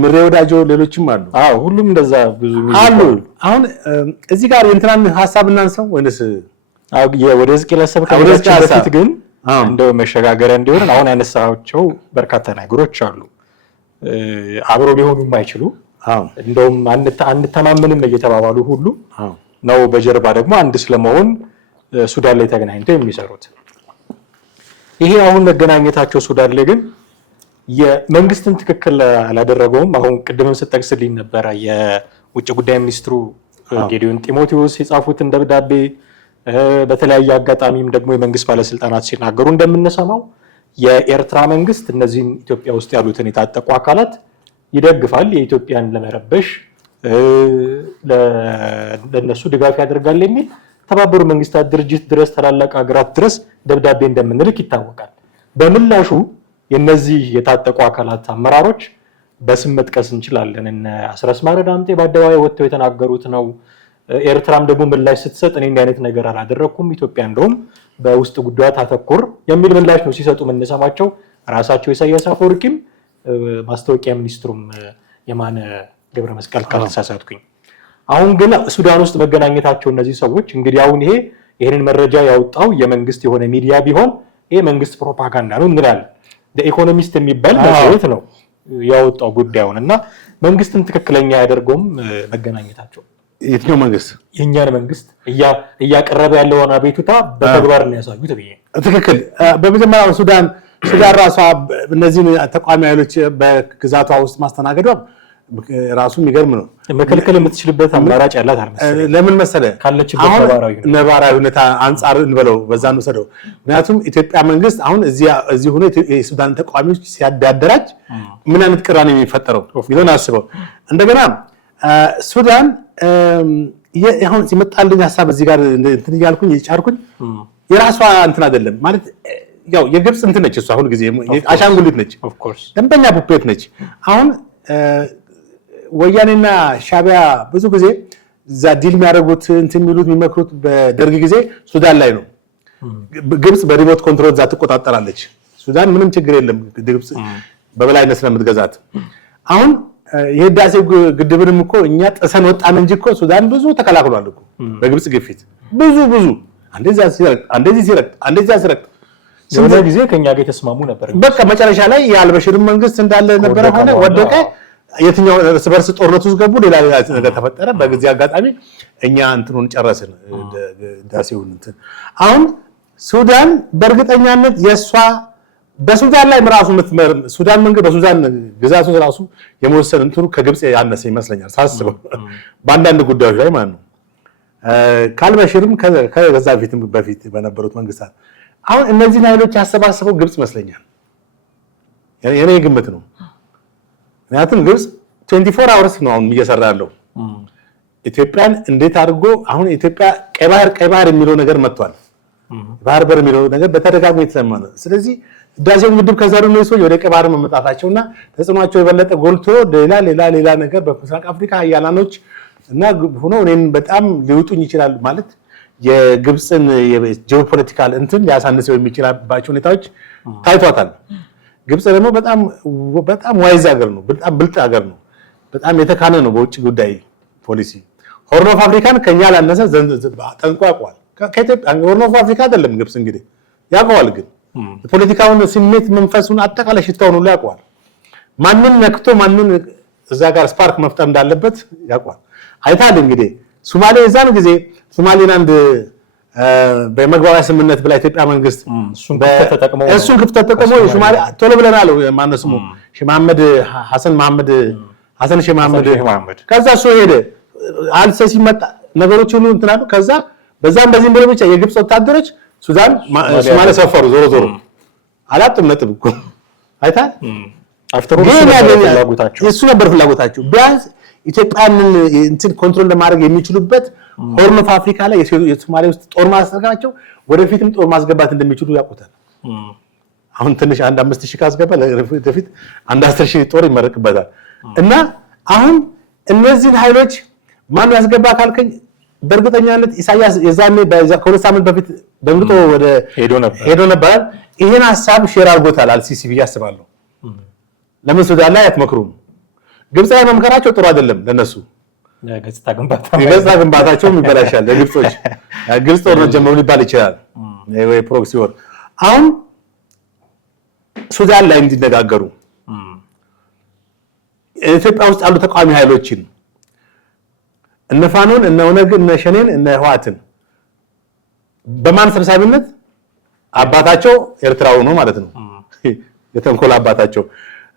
ምሬ ወዳጆ ሌሎችም አሉ ሁሉም እንደዛ ብዙ አሉ አሁን እዚህ ጋር የእንትናን ሐሳብ እናንሳው ወይስ ወደ ዝቅለ ሐሳብ በፊት ግን እንደው መሸጋገሪያ እንዲሆን አሁን ያነሳቸው በርካታ ነገሮች አሉ አብሮ ሊሆኑ የማይችሉ እንደውም አንተማመንም እየተባባሉ ሁሉ ነው በጀርባ ደግሞ አንድ ስለመሆን ሱዳን ላይ ተገናኝተው የሚሰሩት ይሄ አሁን መገናኘታቸው ሱዳን ላይ ግን የመንግስትን ትክክል አላደረገውም አሁን ቅድምም ተጠቅስልኝ ነበር የውጭ ጉዳይ ሚኒስትሩ ጌዲዮን ጢሞቴዎስ የጻፉትን ደብዳቤ በተለያየ አጋጣሚም ደግሞ የመንግስት ባለስልጣናት ሲናገሩ እንደምንሰማው የኤርትራ መንግስት እነዚህን ኢትዮጵያ ውስጥ ያሉትን የታጠቁ አካላት ይደግፋል የኢትዮጵያን ለመረበሽ ለነሱ ድጋፍ ያደርጋል የሚል ተባበሩ መንግስታት ድርጅት ድረስ ታላላቅ ሀገራት ድረስ ደብዳቤ እንደምንልክ ይታወቃል በምላሹ የነዚህ የታጠቁ አካላት አመራሮች በስም መጥቀስ እንችላለን እነ አስረስ ማረዳምጤ በአደባባይ ወጥተው የተናገሩት ነው ኤርትራም ደግሞ ምላሽ ስትሰጥ እኔ አይነት ነገር አላደረኩም ኢትዮጵያ እንደውም በውስጥ ጉዳያት አተኩር የሚል ምላሽ ነው ሲሰጡ የምንሰማቸው ራሳቸው ኢሳያስ አፈወርቂም ማስታወቂያ ሚኒስትሩም የማነ ገብረ መስቀል ካልተሳሳትኩኝ አሁን ግን ሱዳን ውስጥ መገናኘታቸው እነዚህ ሰዎች እንግዲህ አሁን ይሄንን መረጃ ያወጣው የመንግስት የሆነ ሚዲያ ቢሆን ይሄ መንግስት ፕሮፓጋንዳ ነው እንላለን ኢኮኖሚስት የሚባል መጽሔት ነው ያወጣው ጉዳዩንና መንግስትን ትክክለኛ ያደርገውም መገናኘታቸው የትኛው መንግስት የኛን መንግስት እያቀረበ ያለውን አቤቱታ በተግባር ነው ያሳዩት ብዬ ትክክል በመጀመሪያ ሱዳን ራሷ እነዚህ ተቋሚ ኃይሎች በግዛቷ ውስጥ ማስተናገዷ ራሱ የሚገርም ነው መከልከል የምትችልበት አማራጭ ያላት አይመስልም ለምን መሰለ ካለችበት ነባራዊ ሁኔታ አንፃር እንበለው በዛ ነው ሰደው ምክንያቱም ኢትዮጵያ መንግስት አሁን እዚህ ሆነ የሱዳን ተቋሚዎች ሲያደራጅ ምን አይነት ቅራኔ የሚፈጠረው ቢሆን አስበው እንደገና ሱዳን አሁን ሲመጣልኝ ሐሳብ እዚህ ጋር እንትን ይያልኩኝ ይጫርኩኝ የራሷ እንትን አይደለም ማለት ያው የግብጽ እንትን ነች እሷ ሁሉ ጊዜ አሻንጉሊት ነች ኦፍ ኮርስ ደንበኛ ፑፔት ነች አሁን ወያኔና ሻቢያ ብዙ ጊዜ ዛ ዲል የሚያደርጉት እንትን የሚሉት የሚመክሩት በደርግ ጊዜ ሱዳን ላይ ነው ግብጽ በሪሞት ኮንትሮል ዛ ትቆጣጠራለች ሱዳን ምንም ችግር የለም ግብጽ በበላይነት ስለምትገዛት አሁን የህዳሴ ግድብንም እኮ እኛ ጥሰን ወጣን እንጂ እኮ ሱዳን ብዙ ተከላክሏል እኮ በግብጽ ግፊት ብዙ እንደዚህ ሲረቅ የሆነ ጊዜ ከኛ ጋር ተስማሙ ነበር በቃ መጨረሻ ላይ የአልበሽርም መንግስት እንዳለ ነበር ሆነ ወደቀ የትኛው እርስ በርስ ጦርነት ውስጥ ገቡ ሌላ ነገር ተፈጠረ በጊዜ አጋጣሚ እኛ እንትኑን ጨረስን ዳሴውን እንትን አሁን ሱዳን በእርግጠኛነት የሷ በሱዳን ላይ ራሱ ሱዳን መንገድ በሱዳን ግዛቱ ራሱ የመወሰን እንትኑ ከግብጽ ያነሰ ይመስለኛል ሳስበው በአንዳንድ ጉዳዮች ላይ ማለት ነው ካልበሽርም ከዛ በፊት በነበሩት መንግስታት አሁን እነዚህን ኃይሎች ያሰባሰበው ግብጽ ይመስለኛል የኔ ግምት ነው ምክንያቱም ግብጽ 24 hours ነው አሁን እየሰራ ያለው ኢትዮጵያን እንዴት አድርጎ አሁን ኢትዮጵያ ቀይ ባህር የሚለው ነገር መጥቷል ባህር በር የሚለው ነገር በተደጋጋሚ የተሰማ ነው ስለዚህ ዳሴው ግድብ ከዛሩ ነው ሰው ወደ ቀይ ባህር መመጣታቸውና ተጽዕኖአቸው የበለጠ ጎልቶ ሌላ ነገር በምስራቅ አፍሪካ ሀያላኖች እና ሆኖ እኔን በጣም ሊውጡኝ ይችላል ማለት የግብጽን የጂኦፖለቲካል እንትን ሊያሳንሰው የሚችልባቸው ሁኔታዎች ታይቷታል ግብጽ ደግሞ በጣም ዋይዝ ሀገር ነው በጣም ብልጥ ሀገር ነው በጣም የተካነ ነው በውጭ ጉዳይ ፖሊሲ ሆርን ኦፍ አፍሪካን ከኛ ላነሰ ጠንቆ ያውቀዋል ከኢትዮጵያ ሆርን ኦፍ አፍሪካ አይደለም ግብጽ እንግዲህ ያውቀዋል ግን የፖለቲካውን ስሜት መንፈሱን አጠቃላይ ሽታውን ሁሉ ያውቀዋል ማንን ነክቶ ማንን እዛ ጋር ስፓርክ መፍጠር እንዳለበት ያውቃል። አይታል እንግዲህ ሶማሌ የዛን ጊዜ ሶማሌላንድ በመግባቢያ ስምምነት ብላ ኢትዮጵያ መንግስት እሱን ክፍተት ተጠቅሞ ሶማሌ ቶሎ ብለናል ማነው ስሙ ሐሰን ሼህ መሐመድ ከዛ እሱ ሄደ አልሲሲ መጣ ነገሮች ሁሉ እንትናሉ ከዛ በዛም በዚህም ብሎ ብቻ የግብጽ ወታደሮች ሱዳን ሶማሌ ሰፈሩ ዞሮ አላጥም ነጥብ እኮ አይታል አፍተሩ እሱ ነበር ፍላጎታቸው ቢያንስ ኢትዮጵያን እንትን ኮንትሮል ለማድረግ የሚችሉበት ሆርን ኦፍ አፍሪካ ላይ የሶማሌ ውስጥ ጦር ማስገባቸው ወደፊትም ጦር ማስገባት እንደሚችሉ ያውቁታል። አሁን ትንሽ 5000 ካስገባ ለፊት 10000 ጦር ይመረቅበታል። እና አሁን እነዚህን ኃይሎች ማን ያስገባ ካልከኝ በእርግጠኛነት ኢሳያስ የዛኔ ከሁለት ሳምንት በፊት በእንግጦ ወደ ሄዶ ነበር። ይሄን ሐሳብ ሼር አድርጎታል አልሲሲ ብዬ አስባለሁ። ለምን ሱዳን ላይ አትመክሩም? ግብጽ ላይ መምከራቸው ጥሩ አይደለም ለነሱ የገጽታ ግንባታቸውም ይበላሻል። ለግብጾች ግብጽ ጦር ነው ጀመሩ ሊባል ይችላል ወይ ፕሮክሲ ወር አሁን ሱዳን ላይ እንዲነጋገሩ ኢትዮጵያ ውስጥ ያሉ ተቃዋሚ ኃይሎችን እነ ፋኖን እነ ኦነግ እነ ሸኔን እነ ህዋትን በማን ሰብሳቢነት አባታቸው ኤርትራው ነው ማለት ነው የተንኮል አባታቸው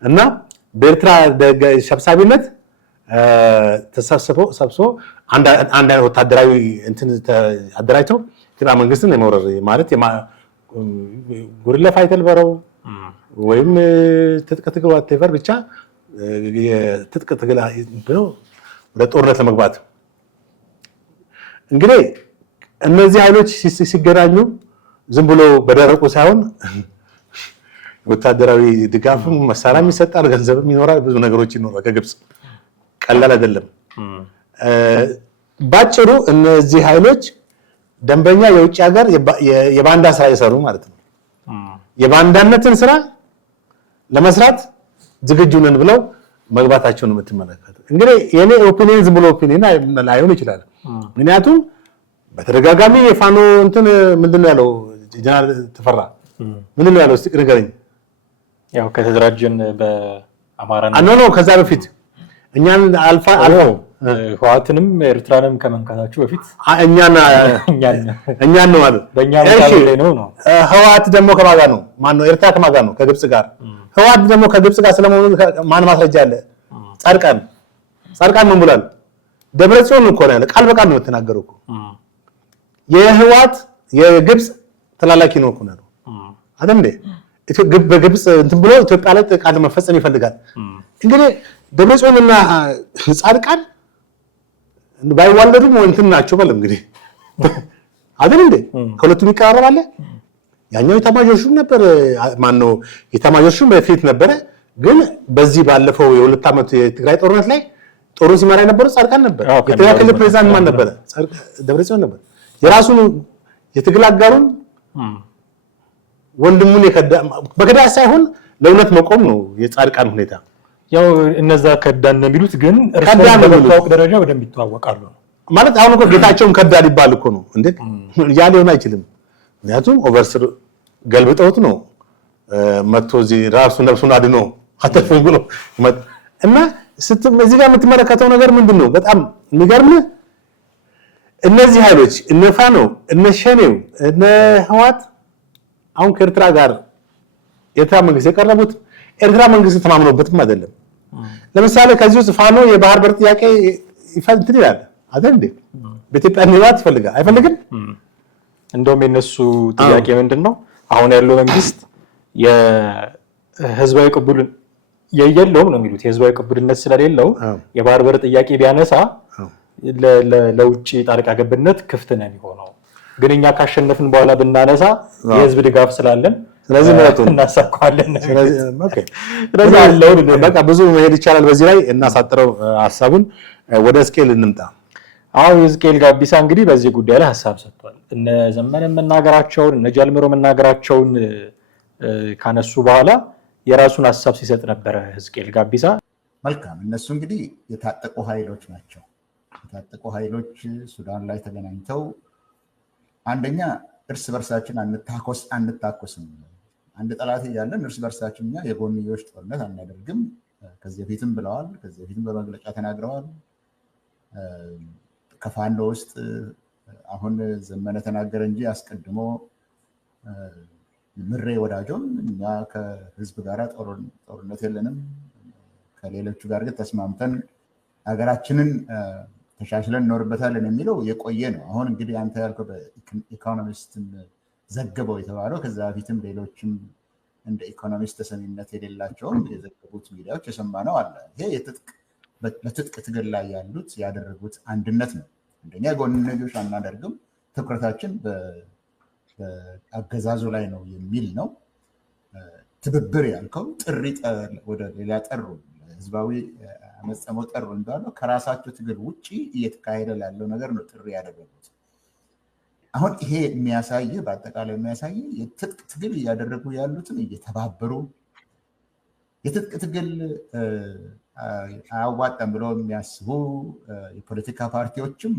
እና በኤርትራ ሰብሳቢነት ተሰብስቦ አንድ ወታደራዊ እንትን አደራጅተው ኢትዮጵያ መንግስትን የመውረር ማለት ጉሪላ ፋይተል በረው ወይም ትጥቅ ትግል ወታደር ብቻ የትጥቅ ትግል ነው ወደ ጦርነት ለመግባት እንግዲህ እነዚህ ኃይሎች ሲገናኙ ዝም ብሎ በደረቁ ሳይሆን ወታደራዊ ድጋፍም መሳሪያም ይሰጣል ገንዘብም ይኖራል ብዙ ነገሮች ይኖራል ከግብጽ ቀላል አይደለም። ባጭሩ እነዚህ ኃይሎች ደንበኛ የውጭ ሀገር የባንዳ ስራ ይሰሩ ማለት ነው። የባንዳነትን ስራ ለመስራት ዝግጁ ነን ብለው መግባታቸውን የምትመለከቱ እንግዲህ የኔ ኦፒኒየን ዝም ብሎ ኦፒኒየን ላይሆን ይችላል። ምክንያቱም በተደጋጋሚ የፋኖ እንትን ምንድነው ያለው ጀነራል ተፈራ ምንድነው ያለው እስቲ ንገረኝ። ያው ከተደራጀን በአማራ ነው ከዛ በፊት እኛን አልፋ ህዋትንም ኤርትራንም ከመንካታቸው በፊት እኛን ነው ማለት በእኛ ላይ ነው ህዋት ደግሞ ከማጋ ነው ማን ነው ኤርትራ ከማጋ ነው ከግብጽ ጋር ህዋት ደግሞ ከግብጽ ጋር ስለመሆኑ ማን ማስረጃ አለ? ጻድቃን ምን ብሏል? ደብረጽዮን እኮ ነው ያለ ቃል በቃል ነው የተናገረው እኮ የህዋት የግብጽ ተላላኪ ነው እኮ ነው አይደል እንዴ? በግብጽ እንትን ብሎ ኢትዮጵያ ላይ ጥቃት መፈጸም ይፈልጋል። እንግዲህ ደብረጽዮንና ጻድቃን ባይዋለዱም እንትን ናቸው በለም እንግዲህ አይደል እንዴ? ከሁለቱም ይቀራረባል። ያኛው የታማዦር ሹም ነበር ማን ነው የታማዦር ሹም በፊት ነበረ። ግን በዚህ ባለፈው የሁለት ዓመት የትግራይ ጦርነት ላይ ጦሩን ሲመራ የነበረው ጻድቃን ነበር። የትግራይ ክልል ፕሬዝዳንት ማን ነበር? ደብረጽዮን ነበር። የራሱን የትግል አጋሩን ወንድሙን በከዳ ሳይሆን ለእውነት መቆም ነው የጻድቃን ሁኔታ። ያው እነዛ ከዳን ነው የሚሉት ግን እርሱን በመታወቅ ደረጃ በደንብ ይተዋወቃሉ ማለት አሁን እኮ ጌታቸውም ከዳ ሊባል እኮ ነው እንዴ? ያ ሊሆን አይችልም። ምክንያቱም ኦቨርስር ገልብጠውት ነው መጥቶ እዚህ ራሱ ነፍሱን አድኖ አተፈኝ ብሎ እና እዚህ ጋር የምትመለከተው ነገር ምንድነው? በጣም የሚገርምህ እነዚህ ኃይሎች እነ ፋኖ እነ ሸኔው እነ ህዋት አሁን ከኤርትራ ጋር ኤርትራ መንግስት የቀረቡት ኤርትራ መንግስት ተማምኖበትም አይደለም። ለምሳሌ ከዚህ ውስጥ ፋኖ የባህር በር ጥያቄ እንትን ይላል አይደል እንዴ? በኢትዮጵያ ንባት ይፈልጋል አይፈልግም? እንደውም የነሱ ጥያቄ ምንድነው? አሁን ያለው መንግስት የህዝባዊ ቅቡልን የየለውም ነው የሚሉት። የህዝባዊ ቅቡልነት ስለሌለው የባህር በር ጥያቄ ቢያነሳ ለውጭ ጣልቃ ገብነት ክፍት ነው የሚሆነው። ግን እኛ ካሸነፍን በኋላ ብናነሳ የህዝብ ድጋፍ ስላለን ስለዚህ ምረጡን እናሳካዋለን። ስለዚህ ያለው በቃ ብዙ መሄድ ይቻላል። በዚህ ላይ እናሳጥረው ሐሳቡን ወደ ስኬል እንምጣ። አሁን የስኬል ጋቢሳ እንግዲህ በዚህ ጉዳይ ላይ ሐሳብ ሰጥቷል። እነ ዘመነ መናገራቸውን እነ ጃልመሮ መናገራቸውን ካነሱ በኋላ የራሱን ሐሳብ ሲሰጥ ነበረ ስኬል ጋቢሳ። መልካም እነሱ እንግዲህ የታጠቁ ኃይሎች ናቸው። የታጠቁ ኃይሎች ሱዳን ላይ ተገናኝተው አንደኛ እርስ በርሳችን አንታኮስም አንድ ጠላት እያለን እርስ በርሳችን የጎንዮሽ ጦርነት አናደርግም ከዚህ በፊትም ብለዋል፣ ከዚህ በፊትም በመግለጫ ተናግረዋል። ከፋኖ ውስጥ አሁን ዘመነ ተናገረ እንጂ አስቀድሞ ምሬ ወዳጆም እኛ ከህዝብ ጋር ጦርነት የለንም፣ ከሌሎቹ ጋር ግን ተስማምተን ሀገራችንን ተሻሽለን እንኖርበታለን የሚለው የቆየ ነው። አሁን እንግዲህ አንተ ያልከው በኢኮኖሚስትን ዘገበው የተባለው ከዛ በፊትም ሌሎችም እንደ ኢኮኖሚስት ተሰሚነት የሌላቸውም የዘገቡት ሚዲያዎች የሰማነው አለ። ይሄ በትጥቅ ትግል ላይ ያሉት ያደረጉት አንድነት ነው። አንደኛ ጎንዮሽ አናደርግም፣ ትኩረታችን በአገዛዙ ላይ ነው የሚል ነው። ትብብር ያልከው ጥሪ ወደ ሌላ ጠሩ ህዝባዊ አመፀመው ጠሩ እንዳለው ከራሳቸው ትግል ውጭ እየተካሄደ ላለው ነገር ነው ጥሪ ያደረጉት። አሁን ይሄ የሚያሳይ በአጠቃላይ የሚያሳይ የትጥቅ ትግል እያደረጉ ያሉትን እየተባበሩ የትጥቅ ትግል አያዋጣም ብለው የሚያስቡ የፖለቲካ ፓርቲዎችም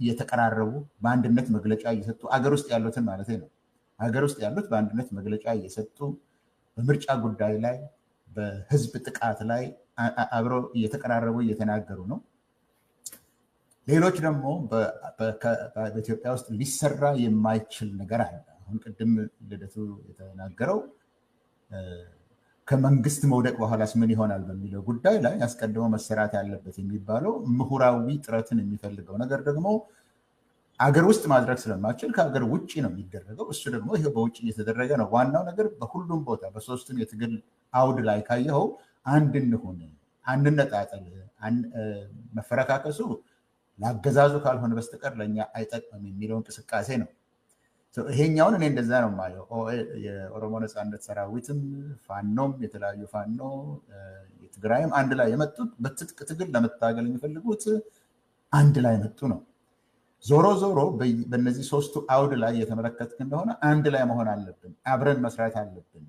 እየተቀራረቡ በአንድነት መግለጫ እየሰጡ አገር ውስጥ ያሉትን ማለት ነው አገር ውስጥ ያሉት በአንድነት መግለጫ እየሰጡ በምርጫ ጉዳይ ላይ በህዝብ ጥቃት ላይ አብረው እየተቀራረቡ እየተናገሩ ነው። ሌሎች ደግሞ በኢትዮጵያ ውስጥ ሊሰራ የማይችል ነገር አለ። አሁን ቅድም ልደቱ የተናገረው ከመንግስት መውደቅ በኋላስ ምን ይሆናል በሚለው ጉዳይ ላይ አስቀድሞ መሰራት ያለበት የሚባለው ምሁራዊ ጥረትን የሚፈልገው ነገር ደግሞ አገር ውስጥ ማድረግ ስለማችል ከአገር ውጭ ነው የሚደረገው። እሱ ደግሞ ይሄ በውጭ እየተደረገ ነው። ዋናው ነገር በሁሉም ቦታ በሶስቱም የትግል አውድ ላይ ካየኸው አንድ እንሁን፣ አንነጣጠል፣ መፈረካከሱ ለአገዛዙ ካልሆነ በስተቀር ለእኛ አይጠቅምም የሚለው እንቅስቃሴ ነው። ይሄኛውን እኔ እንደዛ ነው የማየው። የኦሮሞ ነፃነት ሰራዊትም ፋኖም የተለያዩ ፋኖ የትግራይም አንድ ላይ የመጡት በትጥቅ ትግል ለመታገል የሚፈልጉት አንድ ላይ መጡ ነው። ዞሮ ዞሮ በእነዚህ ሶስቱ አውድ ላይ የተመለከትክ እንደሆነ አንድ ላይ መሆን አለብን፣ አብረን መስራት አለብን።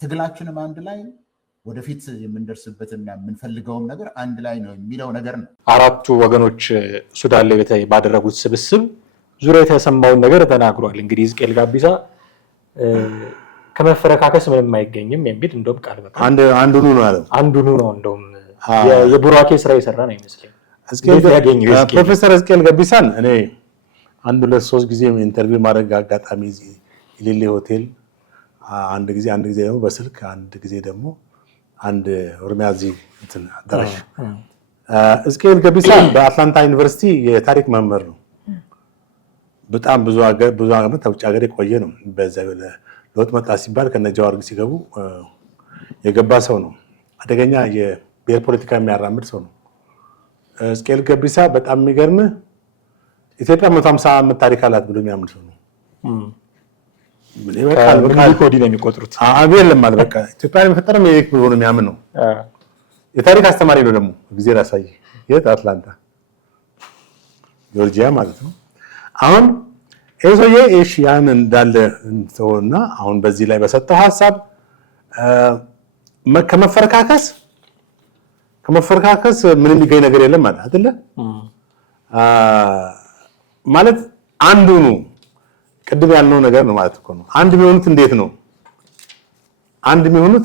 ትግላችንም አንድ ላይ ወደፊት የምንደርስበትና የምንፈልገውም ነገር አንድ ላይ ነው የሚለው ነገር ነው። አራቱ ወገኖች ሱዳን ላይ ባደረጉት ስብስብ ዙሪያ የተሰማውን ነገር ተናግሯል። እንግዲህ ሕዝቅኤል ጋቢሳ ከመፈረካከስ ምንም አይገኝም የሚል እንደውም ቃል በቃል አንዱኑ ነው እንደውም የቡራኬ ስራ የሰራ ነው ይመስለኝ። ፕሮፌሰር ሕዝቅኤል ጋቢሳን እኔ 1-2-3 ጊዜ ኢንተርቪው ማድረግ አጋጣሚ ኢሊሌ ሆቴል አንድ ጊዜ ደግሞ በስልክ አንድ ጊዜ ደግሞ አንድ ኦሮሚያ እዚህ አዳራሽ ሕዝቅኤል ጋቢሳ በአትላንታ ዩኒቨርሲቲ የታሪክ መምህር ነው። በጣም ብዙ ዓመት ውጭ ሀገር የቆየ ነው። በዛ ለውጥ መጣ ሲባል ከነጃዋር ሲገቡ የገባ ሰው ነው። አደገኛ የብሔር ፖለቲካ የሚያራምድ ሰው ነው። ሕዝቅኤል ጋቢሳ በጣም የሚገርምህ ኢትዮጵያ 150 ዓመት ታሪክ አላት ብሎ የሚያምን ሰው ነው። ኮዲ ነው የሚቆጥሩት። የለም ማለት በቃ ኢትዮጵያ የፈጠረ ሜሪክ ብሎ ነው የሚያምን ነው። የታሪክ አስተማሪ ነው ደግሞ ጊዜ ራሳይ የት አትላንታ ጆርጂያ ማለት ነው። አሁን ኤሶዬ እሺ ያን እንዳለ ተውና አሁን በዚህ ላይ በሰጠው ሐሳብ ከመፈረካከስ ምንም የሚገኝ ነገር የለም ማለት አይደለ? ማለት አንዱ ነው ቅድም ያልነው ነገር ነው ማለት እኮ ነው። አንድ የሚሆኑት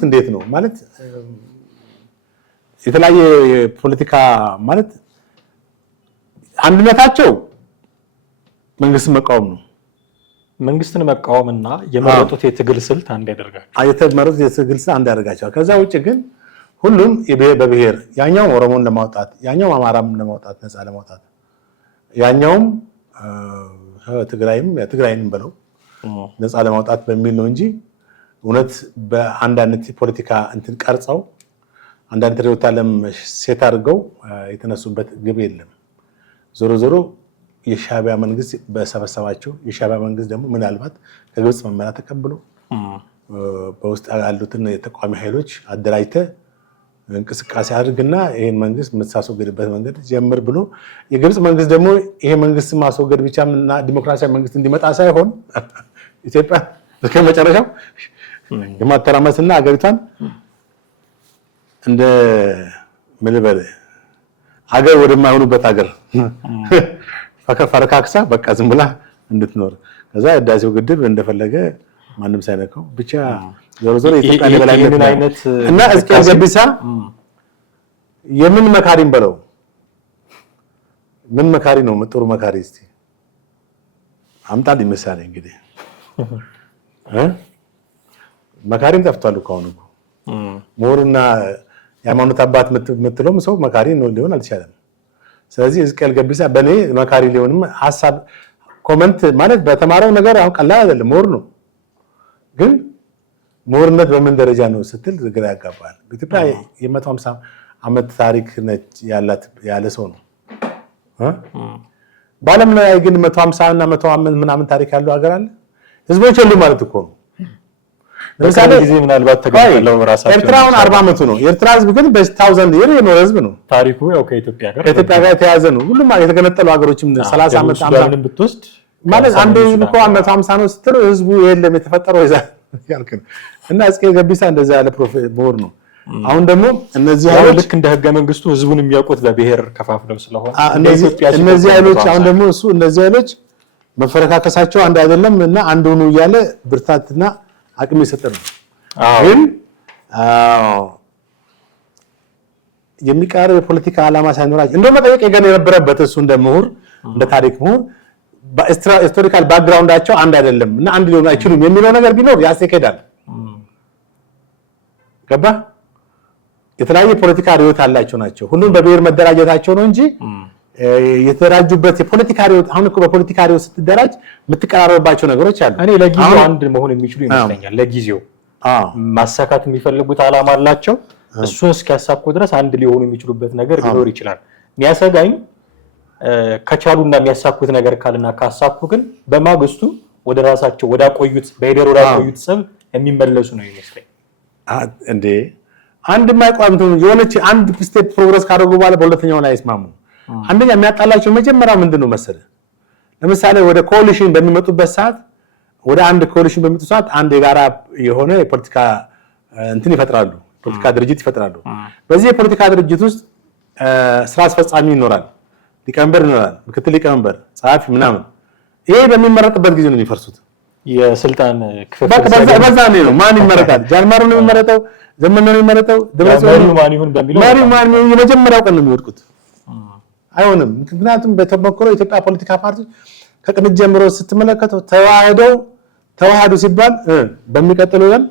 እንዴት ነው ማለት የተለያየ የፖለቲካ ማለት አንድነታቸው መንግስትን መቃወም ነው። መንግስትን መቃወምና የመረጡት የትግል ስልት አንድ ያደርጋቸዋል። ከዛ ውጭ ግን ሁሉም በብሔር ያኛው ኦሮሞን ለማውጣት ያኛው አማራም ለማውጣት ነፃ ለማውጣት ያኛውም ትግራይንም ብለው ነፃ ለማውጣት በሚል ነው እንጂ እውነት በአንዳንድ ፖለቲካ እንትን ቀርጸው አንዳንድ ርዕዮተ ዓለም ሴት አድርገው የተነሱበት ግብ የለም። ዞሮ ዞሮ የሻዕቢያ መንግስት በሰበሰባቸው የሻዕቢያ መንግስት ደግሞ ምናልባት ከግብጽ መመሪያ ተቀብሎ በውስጥ ያሉትን የተቃዋሚ ኃይሎች አደራጅተህ እንቅስቃሴ አድርግና ይሄን መንግስት የምታስወግድበት መንገድ ጀምር ብሎ የግብጽ መንግስት ደግሞ ይሄ መንግስት ማስወገድ ብቻና ዲሞክራሲያዊ መንግስት እንዲመጣ ሳይሆን ኢትዮጵያ እስከ መጨረሻው የማተራመስና ሀገሪቷን እንደ ምልበል ሀገር ወደማይሆኑበት ሀገር ፈረካክሳ በቃ ዝም ብላ እንድትኖር ከዛ ህዳሴው ግድብ እንደፈለገ ማንም ሳይነካው ብቻ ዞሮ ዞሮ የኢትዮጵያ የበላይነት እና ሕዝቅኤል ጋቢሳ የምን መካሪም በለው ምን መካሪ ነው ጥሩ መካሪ እስቲ አምጣልኝ ምሳሌ እንግዲህ መካሪም ጠፍቷል እኮ አሁን እኮ ምሁርና የሃይማኖት አባት የምትለውም ሰው መካሪ ነው ሊሆን አልቻለም። ስለዚህ ሕዝቅኤል ገቢሳ በእኔ መካሪ ሊሆንም ሀሳብ ኮመንት ማለት በተማረው ነገር አሁን ቀላል አይደለም ምሁር ነው፣ ግን ምሁርነት በምን ደረጃ ነው ስትል ግራ ያጋባል። ኢትዮጵያ የ150 ዓመት ታሪክ ነች ያለ ሰው ነው። በዓለም ላይ ግን 150 እና 100 ዓመት ምናምን ታሪክ ያለው ሀገር አለ? ህዝቦች የሉም ማለት እኮ ነው። ለምሳሌ ጊዜ ምናልባት ተገኝተው ራሳቸው ኤርትራውን 40 ዓመቱ ነው። የኤርትራ ህዝብ ግን በ1000 ይር የኖረ ህዝብ ነው። ታሪኩ ያው ከኢትዮጵያ ጋር የተያያዘ ነው። ሁሉም የተገነጠሉ ሀገሮችም 30 ዓመት 50 ብትወስድ ማለት አንድ ህዝብ እኮ 150 ነው ስትል ህዝቡ የለም የተፈጠረው ያልክ ነው። እና ሕዝቅኤል ገቢሳ እንደዛ ያለ ምሁር ነው። አሁን ደግሞ እነዚህ ኃይሎች ልክ እንደ ህገ መንግስቱ ህዝቡን የሚያውቁት በብሔር ከፋፍለው ስለሆነ እነዚህ ኃይሎች አሁን ደግሞ እነዚህ ኃይሎች መፈረካከሳቸው አንድ አይደለም እና አንድ ሆኑ እያለ ብርታትና አቅም ይሰጣል። ግን የሚቃረው የፖለቲካ ዓላማ ሳይኖራቸው እንደው መጠየቅ የነበረበት እሱ እንደ ምሁር እንደ ታሪክ ምሁር በሂስቶሪካል ባክግራውንዳቸው አንድ አይደለም እና አንድ ሊሆኑ አይችሉም የሚለው ነገር ቢኖር ያስኬዳል። ገባ? የተለያየ ፖለቲካ ሪዮት አላቸው ናቸው። ሁሉም በብሔር መደራጀታቸው ነው እንጂ የተደራጁበት የፖለቲካ ሪዮት አሁን እኮ በፖለቲካ ሪዮት ስትደራጅ የምትቀራረብባቸው ነገሮች አሉ። እኔ ለጊዜው አንድ መሆን የሚችሉ ይመስለኛል። ለጊዜው ማሳካት የሚፈልጉት ዓላማ አላቸው። እሱን እስኪያሳኩ ድረስ አንድ ሊሆኑ የሚችሉበት ነገር ሊኖር ይችላል። የሚያሰጋኝ ከቻሉና የሚያሳኩት ነገር ካልና ካሳኩ ግን በማግስቱ ወደ ራሳቸው ወደ አቆዩት በሄደር ወደ አቆዩት ሰብ የሚመለሱ ነው ይመስለኝ። እንዴ አንድ ማይቋም የሆነች አንድ ስቴፕ ፕሮግረስ ካደረጉ በኋላ በሁለተኛው ላይ አይስማሙ። አንደኛ የሚያጣላቸው መጀመሪያው ምንድነው መሰለ? ለምሳሌ ወደ ኮሊሽን በሚመጡበት ሰዓት ወደ አንድ ኮሊሽን በሚመጡ ሰዓት አንድ የጋራ የሆነ የፖለቲካ እንትን ይፈጥራሉ፣ ፖለቲካ ድርጅት ይፈጥራሉ። በዚህ የፖለቲካ ድርጅት ውስጥ ስራ አስፈጻሚ ይኖራል፣ ሊቀመንበር ይኖራል፣ ምክትል ሊቀመንበር፣ ጸሐፊ ምናምን። ይሄ በሚመረጥበት ጊዜ ነው የሚፈርሱት። የስልጣን ክፍፍል በዛ ነው። ማን ይመረጣል? ጃልማሩ ነው የሚመረጠው፣ ዘመኑ ነው የሚመረጠው፣ ደብረጽዮን ማን ይሁን በሚለው ማን የመጀመሪያው ቀን ነው የሚወድቁት። አይሆንም። ምክንያቱም በተሞክሮ የኢትዮጵያ ፖለቲካ ፓርቲዎች ከቅንጅት ጀምሮ ስትመለከተው ተዋሃዱ ሲባል በሚቀጥለው ቀን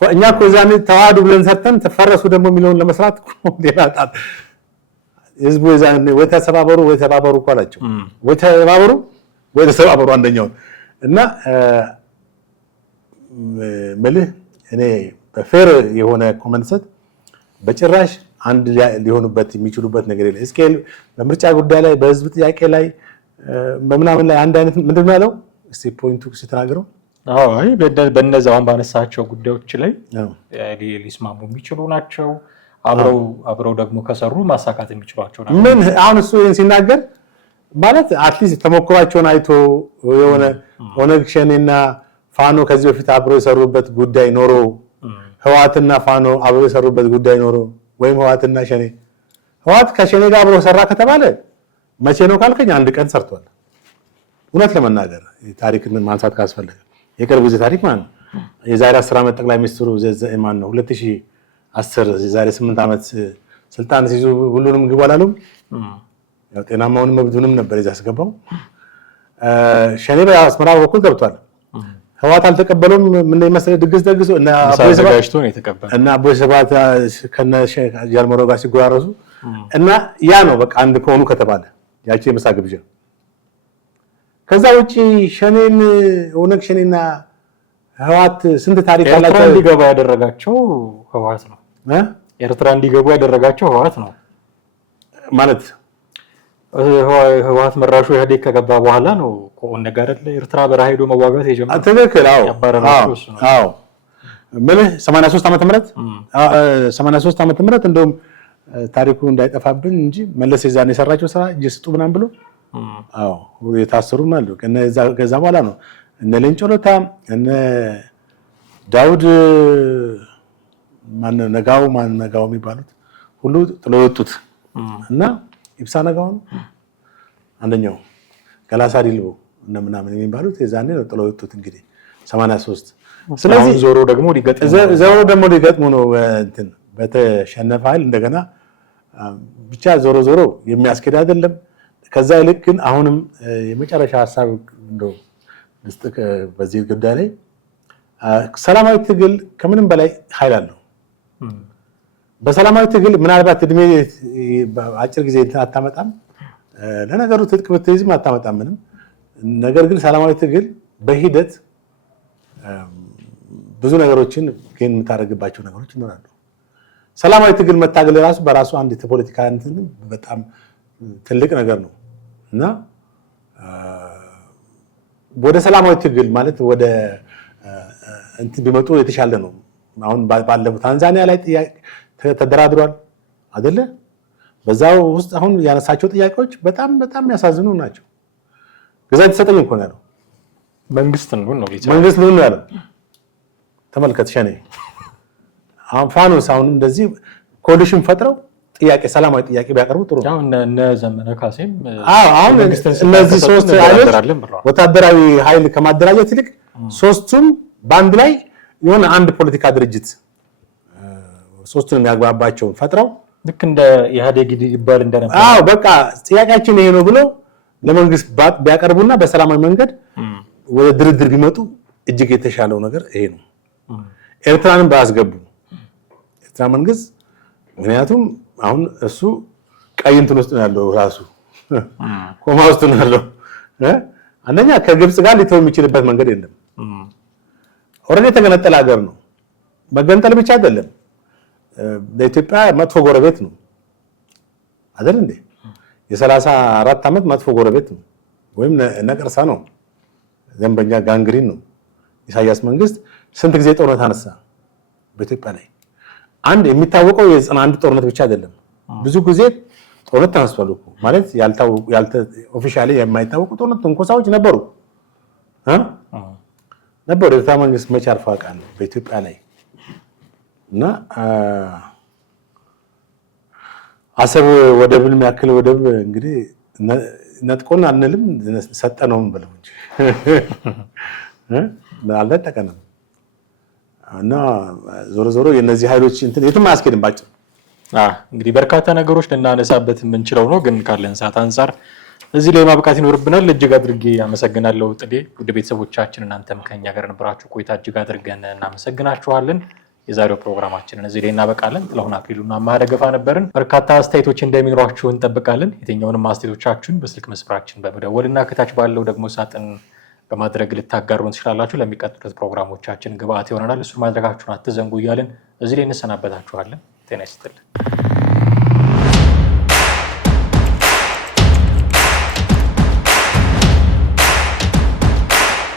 እኛ እኮ ዛኔ ተዋሃዱ ብለን ሰርተን ተፈረሱ ደግሞ የሚለውን ለመስራት ሌላ ጣጣ ህዝቡ ዛኔ ወይ ተሰባበሩ እኮ አላቸው። ወይ ተሰባበሩ አንደኛው እና መልህ እኔ በፌር የሆነ ኮመንሰት በጭራሽ አንድ ሊሆኑበት የሚችሉበት ነገር የለም። ሕዝቅኤል በምርጫ ጉዳይ ላይ በህዝብ ጥያቄ ላይ በምናምን ላይ አንድ አይነት ምንድን ነው ያለው? እስቲ ፖይንቱ ሲተናገረው አይ በእነዚያ አሁን ባነሳቸው ጉዳዮች ላይ ሊስማሙ የሚችሉ ናቸው። አብረው ደግሞ ከሰሩ ማሳካት የሚችሏቸው ናቸው። ምን አሁን እሱ ይሄን ሲናገር ማለት አትሊስት ተሞክሯቸውን አይቶ የሆነ ኦነግ ሸኔና ፋኖ ከዚህ በፊት አብረው የሰሩበት ጉዳይ ኖሮ ህወሓትና ፋኖ አብረው የሰሩበት ጉዳይ ኖሮ ወይም ህወሓትና ሸኔ ህወሓት ከሸኔ ጋር አብረው ሰራ ከተባለ መቼ ነው ካልከኝ አንድ ቀን ሰርቷል። እውነት ለመናገር ታሪክን ማንሳት ካስፈለገ የቅርብ ጊዜ ታሪክ ማለት ነው። የዛሬ 10 ዓመት ጠቅላይ ሚኒስትሩ ማን ነው 2010 የዛሬ 8 ዓመት ስልጣን ሲይዙ ሁሉንም ግቡ አላሉም። ያው ጤናማውን መብቱንም ነበር ይዛ አስገባው። ሸኔ በአስመራ በኩል ገብቷል። ህወሓት አልተቀበለውም። ምን ይመስል ድግስ ደግሶ እና አቦይ ሰባት ከነ ጃልመሮ ጋር ሲጎራረሱ እና ያ ነው በቃ አንድ ከሆኑ ከተባለ ያቺ የምሳ ግብዣ። ከዛ ውጪ ሸኔን ኦነግ ሸኔና ህወሓት ስንት ታሪክ አላቸው። ኤርትራ እንዲገባ ያደረጋቸው ህወሓት ነው። ኤርትራ እንዲገቡ ያደረጋቸው ህወሓት ነው ማለት ህወሓት መራሹ ኢህአዴግ ከገባ በኋላ ነው ከኦነግ ጋር ኤርትራ በረሃ ሄዶ መዋጋት የጀመረው። ትክክል። አዎ ምን 83 ዓመተ ምህረት እንደውም ታሪኩ እንዳይጠፋብን እንጂ መለስ የዛኔ የሰራቸው ስራ እጅ ስጡ ምናምን ብሎ የታሰሩም አሉ። ከዛ በኋላ ነው እነ ሌንጮ ለታ እነ ዳውድ ነጋው የሚባሉት ሁሉ ጥሎ ወጡት እና ኢብሳ ነጋው አንደኛው ገላሳ ዲልቦ እነ ምናምን የሚባሉት የዛኔ ነው ጥሎ ወጡት። እንግዲህ 83 ስለዚህ ዞሮ ደግሞ ሊገጥሙ ነው እንትን በተሸነፈ ኃይል እንደገና ብቻ ዞሮ ዞሮ የሚያስኬድ አይደለም። ከዛ ይልቅ ግን አሁንም የመጨረሻ ሀሳብ እንደው በዚህ ጉዳይ ላይ ሰላማዊ ትግል ከምንም በላይ ኃይል አለው። በሰላማዊ ትግል ምናልባት እድሜ አጭር ጊዜ አታመጣም፣ ለነገሩ ትጥቅ ብትይዝም አታመጣም ምንም። ነገር ግን ሰላማዊ ትግል በሂደት ብዙ ነገሮችን ግን የምታደርግባቸው ነገሮች ይኖራሉ። ሰላማዊ ትግል መታገል ራሱ በራሱ አንድ የፖለቲካ እንትን በጣም ትልቅ ነገር ነው እና ወደ ሰላማዊ ትግል ማለት ወደ እንትን ቢመጡ የተሻለ ነው። አሁን ባለፈው ታንዛኒያ ላይ ተደራድሯል አይደለ? በዛው ውስጥ አሁን ያነሳቸው ጥያቄዎች በጣም በጣም የሚያሳዝኑ ናቸው። ግዛት ተሰጠኝ እኮ ነው ያለው። መንግስት ነው ያለው። ተመልከት ሸኔ አሁን ፋኖስ አሁን እንደዚህ ኮሊሽን ፈጥረው ጥያቄ ሰላማዊ ጥያቄ ቢያቀርቡ ጥሩ ነው። እነ ዘመነ ካሴም አሁን እነዚህ ሶስት ኃይሎች ወታደራዊ ኃይል ከማደራጀት ይልቅ ሶስቱም በአንድ ላይ የሆነ አንድ ፖለቲካ ድርጅት ሶስቱን የሚያግባባቸውን ፈጥረው ልክ እንደ ኢህአዴግ ይባል እንደነበር በቃ ጥያቄያችን ይሄ ነው ብለው ለመንግስት ቢያቀርቡና በሰላማዊ መንገድ ወደ ድርድር ቢመጡ እጅግ የተሻለው ነገር ይሄ ነው። ኤርትራንም ባያስገቡ ኤርትራ መንግስት ምክንያቱም አሁን እሱ ቀይ እንትን ውስጥ ነው ያለው፣ ራሱ ኮማ ውስጥ ነው ያለው። አንደኛ ከግብጽ ጋር ሊተው የሚችልበት መንገድ የለም። ኦልሬዲ የተገነጠለ ሀገር ነው። መገንጠል ብቻ አይደለም፣ ለኢትዮጵያ መጥፎ ጎረቤት ነው አይደል እንዴ? የ34 ዓመት መጥፎ ጎረቤት ነው፣ ወይም ነቀርሳ ነው፣ ዘንበኛ ጋንግሪን ነው። ኢሳያስ መንግስት ስንት ጊዜ ጦርነት አነሳ በኢትዮጵያ ላይ? አንድ የሚታወቀው የ91 ጦርነት ብቻ አይደለም፣ ብዙ ጊዜ ጦርነት ተነስቷል እኮ ማለት ኦፊሻሊ የማይታወቁ ጦርነት ትንኮሳዎች ነበሩ ነበሩ። የኤርትራ መንግስት መቼ አርፎ ያውቃል በኢትዮጵያ ላይ? እና አሰብ ወደብን የሚያክል ወደብ እንግዲህ ነጥቆን አንልም ሰጠነውም ብለው እንጂ አልነጠቀንም። እና ዞሮ ዞሮ የነዚህ ኃይሎች እንትን የትም አያስኬድም ባጭሩ። እንግዲህ በርካታ ነገሮች ልናነሳበት የምንችለው ነው፣ ግን ካለን ሰዓት አንጻር እዚህ ላይ ማብቃት ይኖርብናል። እጅግ አድርጌ አመሰግናለሁ ጥዴ። ውድ ቤተሰቦቻችን እናንተም ከኛ ጋር ነበራችሁ ቆይታ እጅግ አድርገን እናመሰግናችኋለን። የዛሬው ፕሮግራማችንን እዚህ ላይ እናበቃለን። ጥላሁን አክሊሉና ማደገፋ ነበርን። በርካታ አስተያየቶች እንደሚኖራችሁ እንጠብቃለን። የትኛውንም አስተያየቶቻችሁን በስልክ መስመራችን በመደወልና ከታች ባለው ደግሞ ሳጥን በማድረግ ልታጋሩን ትችላላችሁ። ለሚቀጥሉት ፕሮግራሞቻችን ግብአት ይሆናል። እሱን ማድረጋችሁን አትዘንጉ እያልን እዚህ ላይ እንሰናበታችኋለን። ጤና ይስጥልን።